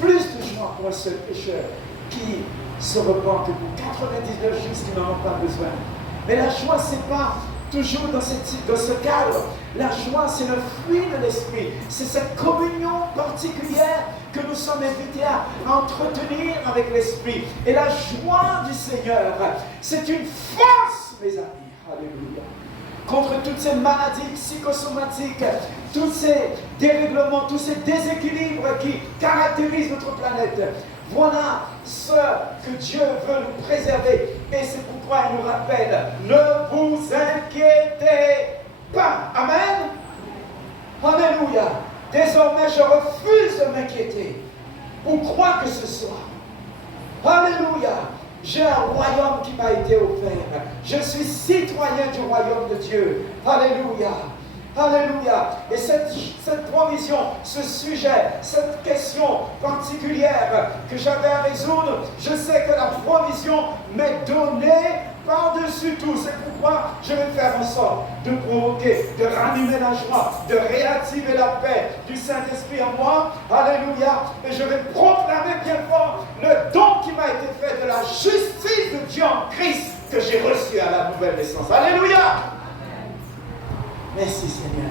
Plus de joie pour un seul pécheur qui se repent que pour 99 justes qui n'en ont pas besoin. Mais la joie, ce n'est pas toujours dans ce cadre. La joie, c'est le fruit de l'esprit. C'est cette communion particulière que nous sommes invités à entretenir avec l'esprit. Et la joie du Seigneur, c'est une force, mes amis. Alléluia. Contre toutes ces maladies psychosomatiques, tous ces dérèglements, tous ces déséquilibres qui caractérisent notre planète. Voilà ce que Dieu veut nous préserver. Et c'est pourquoi il nous rappelle, ne vous inquiétez pas. Amen. Alléluia. Désormais, je refuse de m'inquiéter ou quoi que ce soit. Alléluia. J'ai un royaume qui m'a été offert. Je suis citoyen du royaume de Dieu. Alléluia. Alléluia. Et cette provision, ce sujet, cette question particulière que j'avais à résoudre, je sais que la provision m'est donnée par-dessus tout. C'est pourquoi je vais faire en sorte de provoquer, de ranimer la joie, de réactiver la paix du Saint-Esprit en moi. Alléluia. Et je vais proclamer bien fort le don qui m'a été fait de la justice de Dieu en Christ que j'ai reçu à la nouvelle naissance. Alléluia. Merci Seigneur.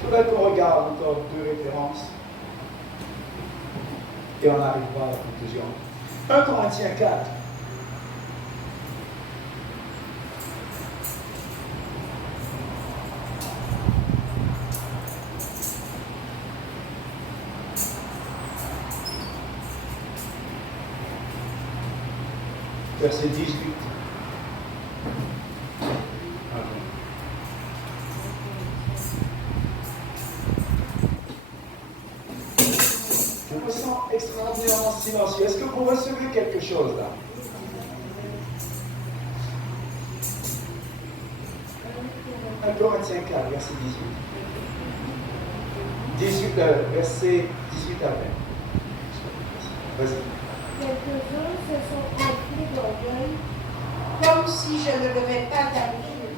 Je voudrais qu'on regarde encore deux références. et on n'arrive pas à la conclusion. 1 Corinthiens 4. Verset 18. Je me sens extraordinairement silencieux. Est-ce que vous recevez quelque chose là? Corinthiens 4, verset 18. Verset 18 à 20. Vas-y. Quelques-uns se sont remplis d'orgueil, Comme si je ne devais pas d'habitude.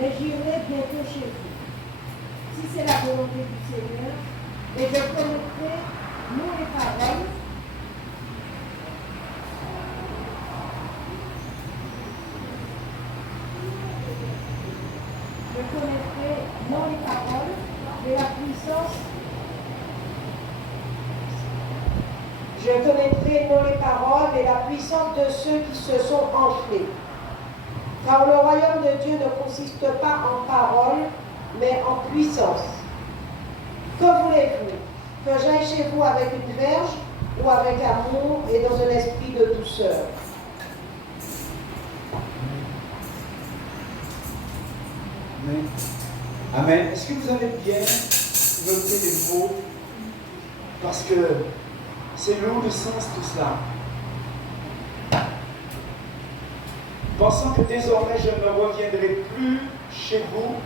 mais j'irai bientôt chez vous. Si c'est la volonté du Seigneur, et je connaîtrai non les paroles, mais la puissance. Je connaîtrai non les paroles et la puissance de ceux qui se sont enflés. Car le royaume de Dieu ne consiste pas en paroles, mais en puissance. Que voulez-vous? Que j'aille chez vous avec une verge ou avec amour et dans un esprit de douceur? Amen. Amen. Est-ce que vous avez bien noté les mots? Parce que c'est lourd de sens tout cela. Pensant que désormais je ne reviendrai plus chez vous,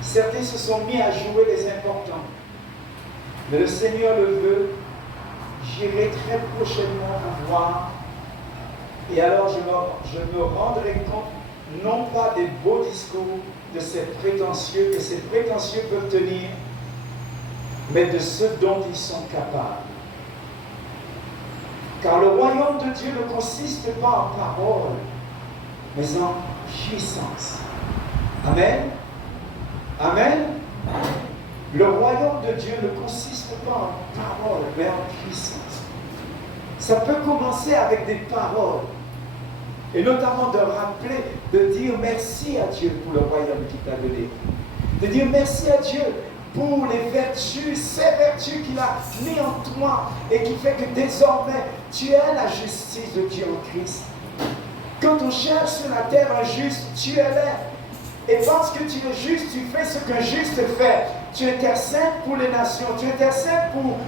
certains se sont mis à jouer les importants. Mais le Seigneur le veut, j'irai très prochainement vous voir, et alors je me rendrai compte, non pas des beaux discours de ces prétentieux, que ces prétentieux peuvent tenir, mais de ceux dont ils sont capables. Car le royaume de Dieu ne consiste pas en paroles, mais en puissance. Amen. Amen. Le royaume de Dieu ne consiste pas en paroles, mais en puissance. Ça peut commencer avec des paroles. Et notamment de rappeler, de dire merci à Dieu pour le royaume qu'il t'a donné. De dire merci à Dieu pour les vertus, ces vertus qu'il a mis en toi et qui fait que désormais tu es la justice de Dieu en Christ. Quand on cherche sur la terre un juste, tu es là. Et parce que tu es juste, tu fais ce qu'un juste fait. Tu intercèdes pour les nations, tu intercèdes pour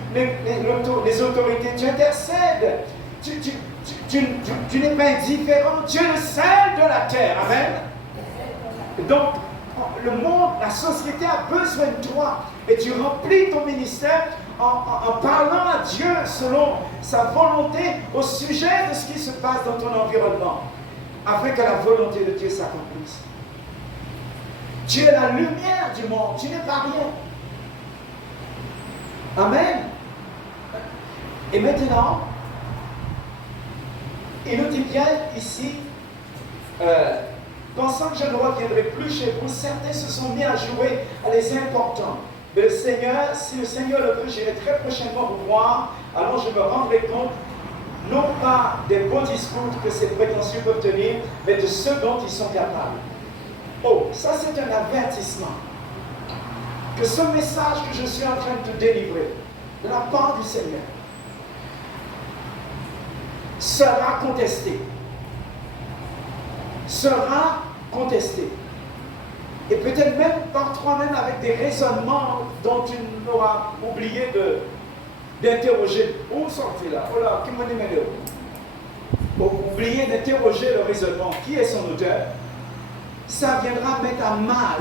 les autorités, tu intercèdes. Tu n'es pas indifférent, tu es le sel de la terre. Amen. Donc, le monde, la société a besoin de toi. Et tu remplis ton ministère en parlant à Dieu selon sa volonté au sujet de ce qui se passe dans ton environnement, afin que la volonté de Dieu s'accomplisse. Tu es la lumière du monde, tu n'es pas rien. Amen. Et maintenant, il nous dit bien ici, pensant que je ne reviendrai plus chez vous, certains se sont mis à jouer à les importants. Mais le Seigneur, si le Seigneur le veut, j'irai très prochainement vous voir, alors je me rendrai compte, non pas des beaux discours que ces prétentieux peuvent tenir, mais de ceux dont ils sont capables. Oh, ça c'est un avertissement. Que ce message que je suis en train de te délivrer, de la part du Seigneur, sera contesté. Sera contesté. Et peut-être même par toi-même avec des raisonnements dont tu n'auras oublié d'interroger. Où sont-ils là? Oh là, qui m'a dit? Oublier d'interroger le raisonnement. Qui est son auteur? Ça viendra mettre à mal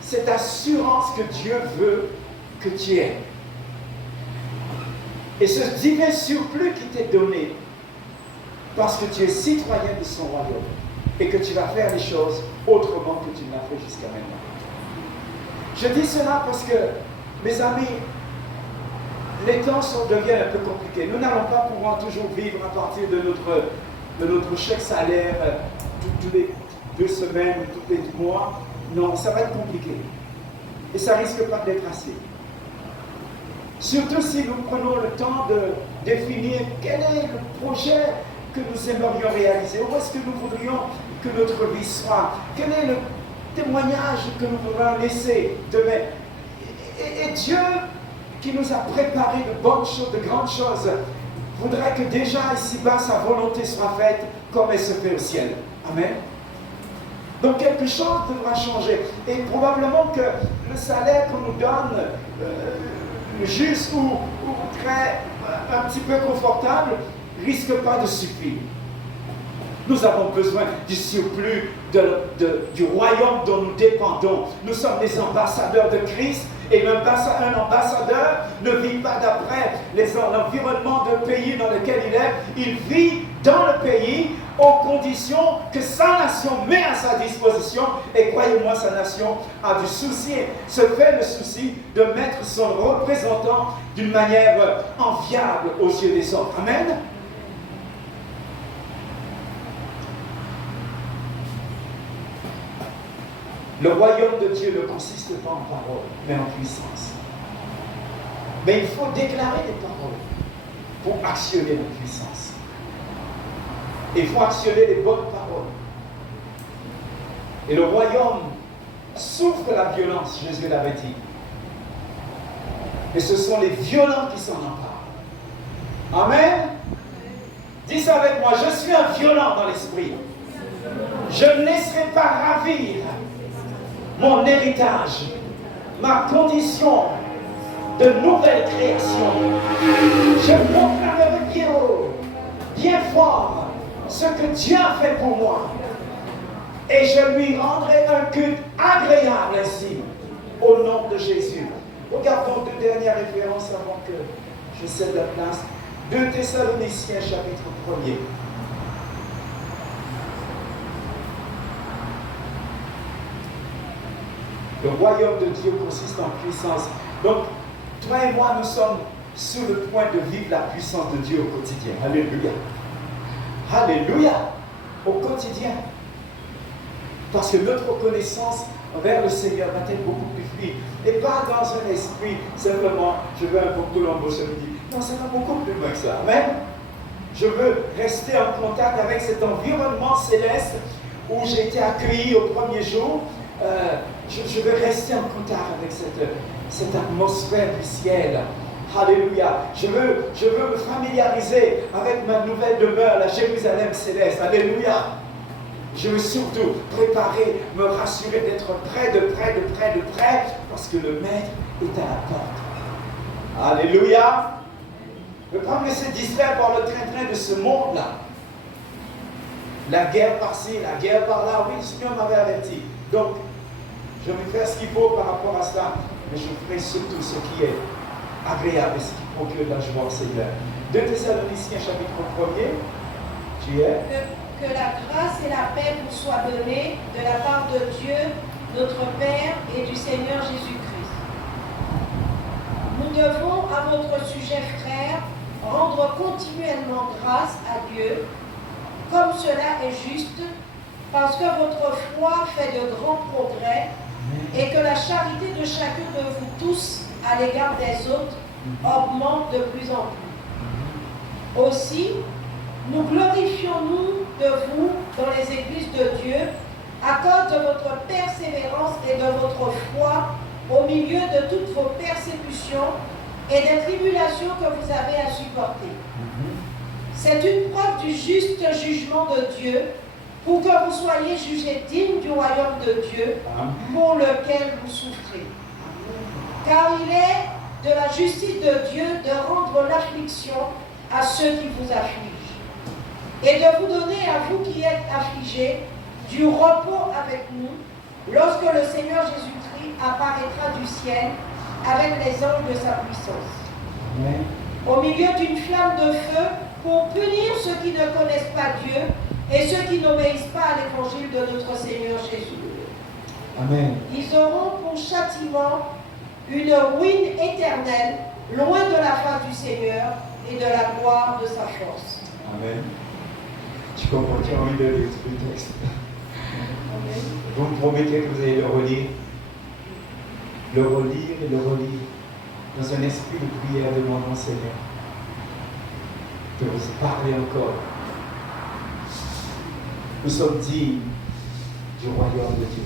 cette assurance que Dieu veut que tu aies. Et ce divin surplus qui t'est donné, parce que tu es citoyen de son royaume et que tu vas faire les choses autrement que tu ne l'as fait jusqu'à maintenant. Je dis cela parce que, mes amis, les temps deviennent un peu compliqués. Nous n'allons pas pouvoir toujours vivre à partir de notre chèque salaire toutes les 2 semaines, tous les mois. Non, ça va être compliqué. Et ça risque pas d'être assez. Surtout si nous prenons le temps de définir quel est le projet que nous aimerions réaliser, où est-ce que nous voudrions que notre vie soit, quel est le témoignage que nous voudrions laisser demain. Et Dieu, qui nous a préparé de bonnes choses, de grandes choses, voudrait que déjà ici-bas, sa volonté soit faite comme elle se fait au ciel. Amen. Donc quelque chose devra changer. Et probablement que le salaire qu'on nous donne, juste ou très, un petit peu confortable, risque pas de suffire. Nous avons besoin du surplus du royaume dont nous dépendons. Nous sommes les ambassadeurs de Christ et un ambassadeur ne vit pas d'après l'environnement de pays dans lequel il est. Il vit dans le pays aux conditions que sa nation met à sa disposition. Et croyez-moi, sa nation a du souci, se fait le souci de mettre son représentant d'une manière enviable aux yeux des autres. Amen. Le royaume de Dieu ne consiste pas en paroles, mais en puissance. Mais il faut déclarer des paroles pour actionner la puissance. Il faut actionner les bonnes paroles. Et le royaume souffre la violence, Jésus l'avait dit. Et ce sont les violents qui s'en emparent. Amen. Dis ça avec moi, je suis un violent dans l'esprit. Je ne laisserai pas ravir mon héritage, ma condition de nouvelle création. Je proclamerai bien haut, bien fort, ce que Dieu a fait pour moi. Et je lui rendrai un culte agréable ainsi, au nom de Jésus. Regardons deux dernières références avant que je cède la place. 2 Thessaloniciens, chapitre 1er. Le royaume de Dieu consiste en puissance. Donc, toi et moi, nous sommes sur le point de vivre la puissance de Dieu au quotidien. Alléluia. Alléluia. Au quotidien. Parce que notre connaissance envers le Seigneur va être beaucoup plus fluide. Et pas dans un esprit, simplement, je veux un peu Colombo ce midi. Non, ça va beaucoup plus loin que ça. Amen. Je veux rester en contact avec cet environnement céleste où j'ai été accueilli au premier jour. Je veux rester en contact avec cette atmosphère du ciel. Alléluia. Je veux me familiariser avec ma nouvelle demeure, la Jérusalem céleste. Alléluia. Je veux surtout préparer, me rassurer d'être près, parce que le Maître est à la porte. Alléluia. Ne pas me laisser distraire par le train-train de ce monde-là. La guerre par-ci, la guerre par-là. Oui, le Seigneur m'avait averti. Donc, je vais faire ce qu'il faut par rapport à cela, mais je ferai surtout ce qui est agréable et ce qui procure la joie au Seigneur. 2 Thessaloniciens, chapitre 1er. Tu es? Que la grâce et la paix vous soient données de la part de Dieu, notre Père, et du Seigneur Jésus-Christ. Nous devons, à votre sujet, frères, rendre continuellement grâce à Dieu, comme cela est juste, parce que votre foi fait de grands progrès et que la charité de chacun de vous tous à l'égard des autres augmente de plus en plus. Aussi, nous glorifions-nous de vous dans les églises de Dieu à cause de votre persévérance et de votre foi au milieu de toutes vos persécutions et des tribulations que vous avez à supporter. C'est une preuve du juste jugement de Dieu pour que vous soyez jugés dignes du royaume de Dieu pour lequel vous souffrez. Car il est de la justice de Dieu de rendre l'affliction à ceux qui vous affligent et de vous donner à vous qui êtes affligés du repos avec nous lorsque le Seigneur Jésus-Christ apparaîtra du ciel avec les anges de sa puissance. Amen. Au milieu d'une flamme de feu pour punir ceux qui ne connaissent pas Dieu et ceux qui n'obéissent pas à l'évangile de notre Seigneur Jésus. Amen. Ils auront pour châtiment une ruine éternelle, loin de la face du Seigneur et de la gloire de sa force. Amen. Tu comprends, tu as envie de lire le texte. Amen. Vous me promettez que vous allez le relire et le relire. dans un esprit de prière, demandons Seigneur de vous parler encore. Nous sommes dignes du royaume de Dieu.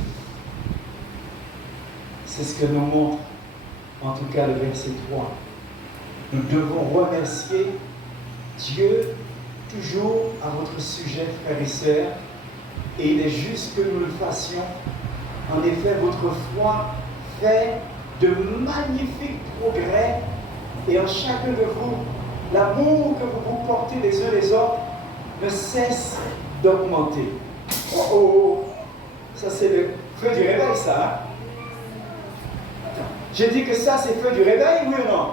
C'est ce que nous montre, en tout cas, le verset 3. Nous devons remercier Dieu toujours à votre sujet, frères et sœurs, et il est juste que nous le fassions. En effet, votre foi fait de magnifiques progrès, et en chacun de vous, l'amour que vous vous portez les uns les autres ne cesse d'augmenter. Oh oh, ça c'est le feu du réveil, ça. Hein? Attends, j'ai dit que ça c'est feu du réveil, oui ou non?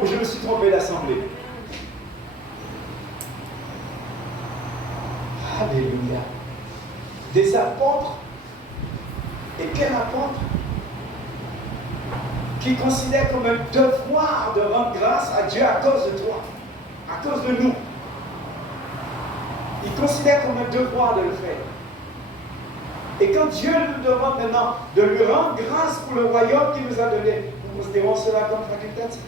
Ou je me suis trompé d'assemblée? Alléluia. Des apôtres. Et quel apôtre? Qui considère comme un devoir de rendre grâce à Dieu à cause de toi, à cause de nous. Il considère comme un devoir de le faire. Et quand Dieu nous demande maintenant de lui rendre grâce pour le royaume qu'il nous a donné, nous considérons cela comme facultatif.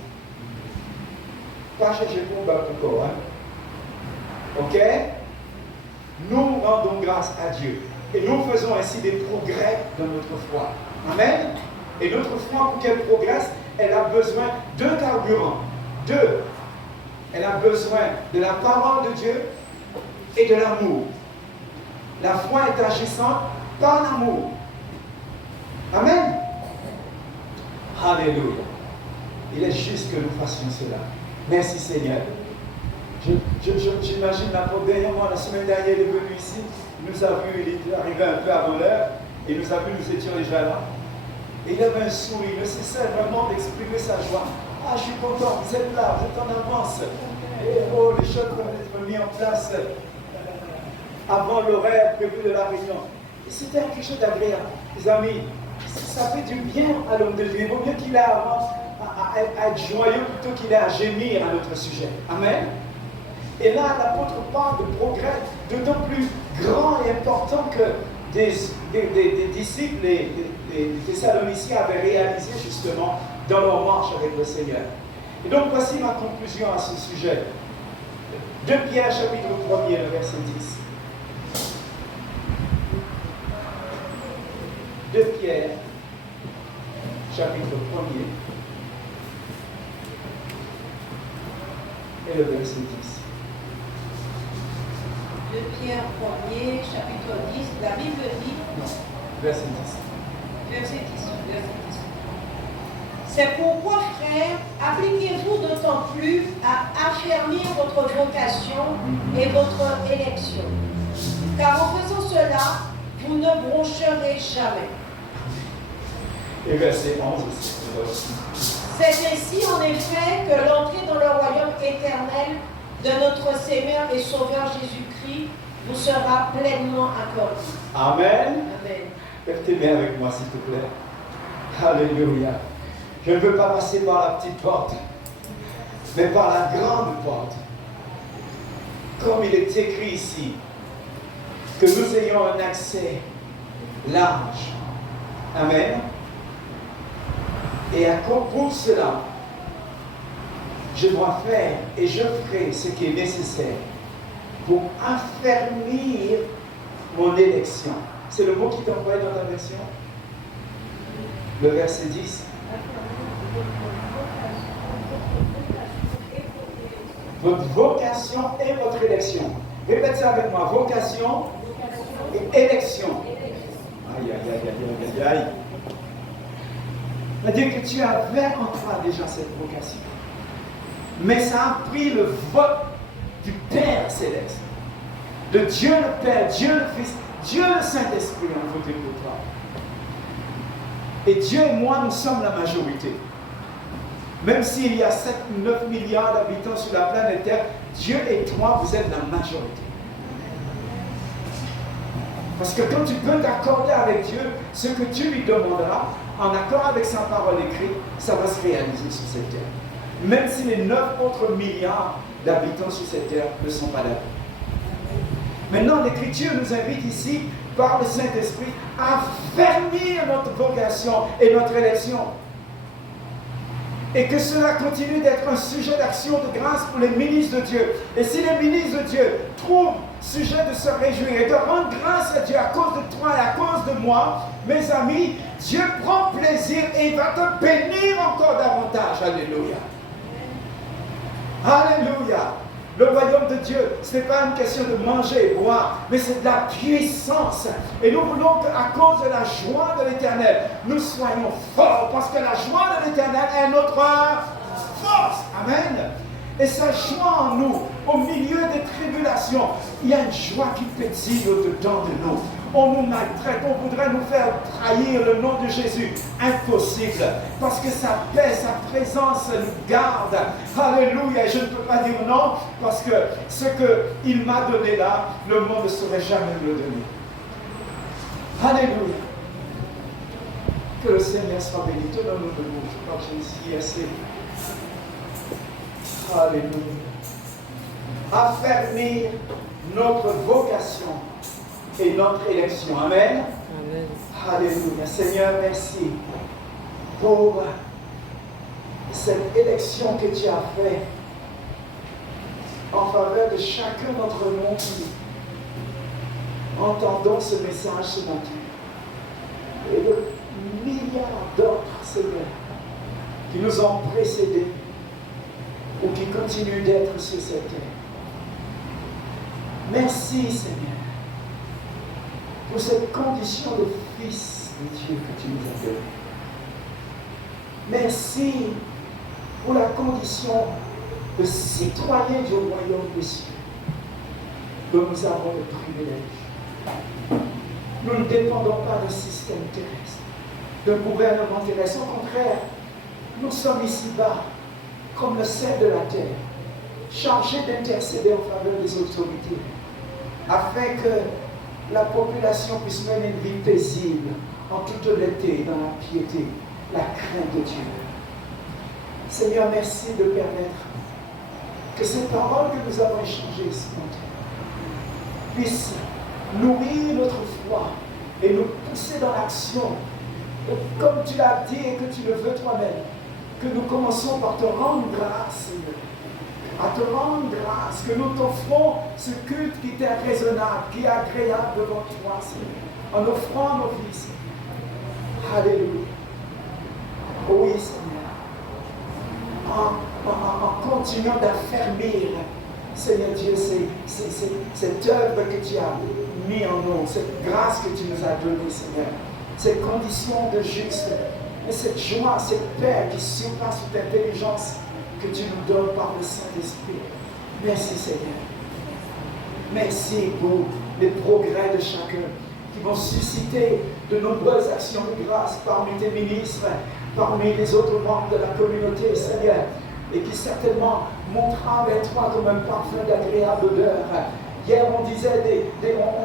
Pas chercher pour battre encore. Hein? Ok? Nous rendons grâce à Dieu. Et nous faisons ainsi des progrès dans notre foi. Amen? Et notre foi, pour qu'elle progresse, elle a besoin d'un carburant. Elle a besoin de la parole de Dieu et de l'amour. La foi est agissante par l'amour. Amen. Alléluia. Il est juste que nous fassions cela. Merci Seigneur. J'imagine l'apôtre dernièrement, la semaine dernière, il est venu ici. Il nous a vu, il est arrivé un peu avant l'heure. Il nous a vu, nous étions déjà là. Et il avait un sourire, il ne cessait vraiment d'exprimer sa joie. Ah, je suis content, vous êtes là, vous êtes en avance. Et oh, les choses vont être mises en place avant l'horaire prévu de la réunion. Et c'était quelque chose d'agréable. Les amis, ça fait du bien à l'homme de Dieu. Il vaut mieux qu'il ait à être joyeux plutôt qu'il ait à gémir à notre sujet. Amen. Et là, l'apôtre parle de progrès d'autant plus grand et important que des disciples, les Thessaloniciens avaient réalisé justement dans leur marche avec le Seigneur. Et donc voici ma conclusion à ce sujet. 2 Pierre chapitre 1er, le verset 10. 2 Pierre chapitre 1er et le verset 10. 2 Pierre 1er, chapitre 10, la Bible dit... Non, verset 10. Verset 10. C'est pourquoi, frères, appliquez-vous d'autant plus à affermir votre vocation et votre élection. Car en faisant cela, vous ne broncherez jamais. Et verset 11 aussi. C'est ainsi, en effet, que l'entrée dans le royaume éternel de notre Seigneur et Sauveur Jésus-Christ vous sera pleinement accordée. Amen. Amen. Lève-tes bien avec moi, s'il te plaît. Alléluia. Je ne veux pas passer par la petite porte, mais par la grande porte. Comme il est écrit ici, que nous ayons un accès large. Amen. Et pour cela, je dois faire et je ferai ce qui est nécessaire pour affermir mon élection. C'est le mot qui t'envoie dans ta version? Le verset 10. Votre vocation et votre élection. Répète ça avec moi. Vocation et élection. Aïe, aïe, aïe, aïe, aïe, aïe. C'est-à-dire que tu avais en toi déjà cette vocation. Mais ça a pris le vote du Père Céleste. De Dieu le Père, Dieu le Fils, Dieu le Saint-Esprit ont voté pour toi. Et Dieu et moi, nous sommes la majorité. Même s'il y a 7 ou 9 milliards d'habitants sur la planète Terre, Dieu et toi, vous êtes la majorité. Parce que quand tu peux t'accorder avec Dieu, ce que tu lui demanderas, en accord avec sa parole écrite, ça va se réaliser sur cette terre. Même si les 9 autres milliards d'habitants sur cette terre ne sont pas d'accord. Maintenant, l'Écriture nous invite ici, par le Saint-Esprit, à fermer notre vocation et notre élection. Et que cela continue d'être un sujet d'action de grâce pour les ministres de Dieu. Et si les ministres de Dieu trouvent sujet de se réjouir et de rendre grâce à Dieu à cause de toi et à cause de moi, mes amis, Dieu prend plaisir et il va te bénir encore davantage. Alléluia. Alléluia. Le royaume de Dieu, ce n'est pas une question de manger et boire, mais c'est de la puissance. Et nous voulons qu'à cause de la joie de l'Éternel, nous soyons forts, parce que la joie de l'Éternel est notre force. Amen. Et sa joie en nous, au milieu des tribulations, il y a une joie qui pétille au-dedans de nous. On nous maltraite, on voudrait nous faire trahir le nom de Jésus. Impossible. Parce que sa paix, sa présence nous garde. Alléluia. Et je ne peux pas dire non, parce que ce qu'il m'a donné là, le monde ne saurait jamais me le donner. Alléluia. Que le Seigneur soit béni. Tenons-nous debout. Je crois que j'ai ici assez. Alléluia. Affermir notre vocation et notre élection. Amen. Amen. Alléluia. Seigneur, merci pour cette élection que tu as faite en faveur de chacun d'entre nous qui entendons ce message ce matin. Et de milliards d'autres, Seigneur, qui nous ont précédés ou qui continuent d'être sur cette terre. Merci, Seigneur, pour cette condition de fils de Dieu que tu nous as donnée. Merci pour la condition de citoyen du royaume des cieux dont nous avons le privilège. Nous ne dépendons pas d'un système terrestre, d'un gouvernement terrestre. Au contraire, nous sommes ici-bas comme le sel de la terre, chargés d'intercéder en faveur des autorités, afin que la population puisse mener une vie paisible, en toute honnêteté, dans la piété, la crainte de Dieu. Seigneur, merci de permettre que ces paroles que nous avons échangées ce matin puissent nourrir notre foi et nous pousser dans l'action. Comme tu l'as dit et que tu le veux toi-même, que nous commençons par te rendre grâce, Seigneur. À te rendre grâce, que nous t'offrons ce culte qui est raisonnable, qui est agréable devant toi, Seigneur, en offrant nos vies, Seigneur. Alléluia. Oui, Seigneur. En continuant d'affermir, Seigneur Dieu, cette œuvre que tu as mis en nous, cette grâce que tu nous as donnée, Seigneur, cette condition de juste, et cette joie, cette paix qui surpasse toute intelligence que tu nous donnes par le Saint-Esprit. Merci, Seigneur. Merci pour les progrès de chacun qui vont susciter de nombreuses actions de grâce parmi tes ministres, parmi les autres membres de la communauté, Seigneur, et qui certainement montrera vers toi comme un parfum d'agréable odeur. Hier, on disait,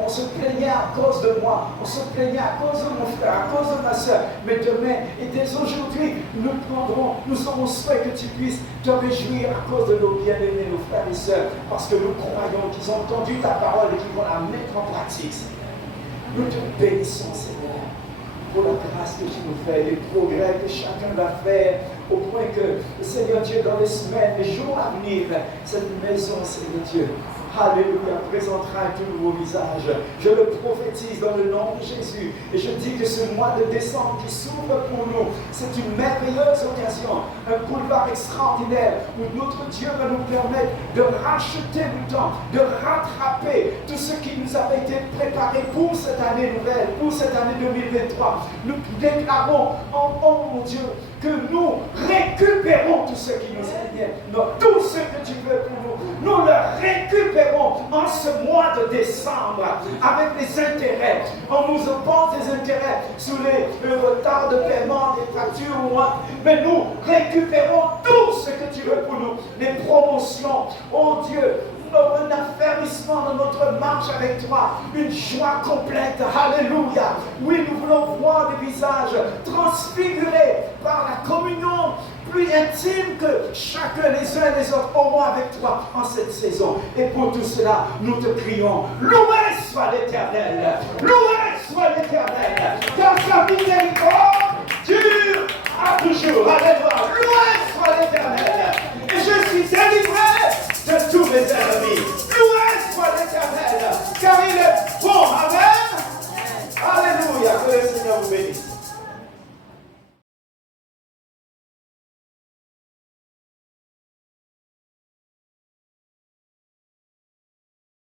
on se plaignait à cause de moi, on se plaignait à cause de mon frère, à cause de ma soeur. Mais demain et dès aujourd'hui, nous aurons souhait que tu puisses te réjouir à cause de nos bien-aimés, nos frères et sœurs, parce que nous croyons qu'ils ont entendu ta parole et qu'ils vont la mettre en pratique, Seigneur. Nous te bénissons, Seigneur, pour la grâce que tu nous fais, les progrès que chacun va faire, au point que, Seigneur Dieu, dans les semaines, les jours à venir, cette maison, Seigneur Dieu, Alléluia, présentera un tout nouveau visage. Je le prophétise dans le nom de Jésus. Et je dis que ce mois de décembre qui s'ouvre pour nous, c'est une merveilleuse occasion, un boulevard extraordinaire où notre Dieu va nous permettre de racheter le temps, de rattraper tout ce qui nous avait été préparé pour cette année nouvelle, pour cette année 2023. Nous déclarons, oh mon Dieu, que nous récupérons tout ce qui nous est bien. Non, tout ce que tu veux pour nous, nous le récupérons en ce mois de décembre avec les intérêts. On nous oppose des intérêts sous les retards de paiement, des factures ou autre. Mais nous récupérons tout ce que tu veux pour nous. Les promotions, oh Dieu, un affermissement dans notre marche avec toi, une joie complète, alléluia. Oui, nous voulons voir des visages transfigurés par la communion plus intime que chacun les uns et les autres auront avec toi en cette saison. Et pour tout cela, nous te crions, loué soit l'Éternel, loué soit l'Éternel, car sa miséricorde dure à toujours. Alléluia, loué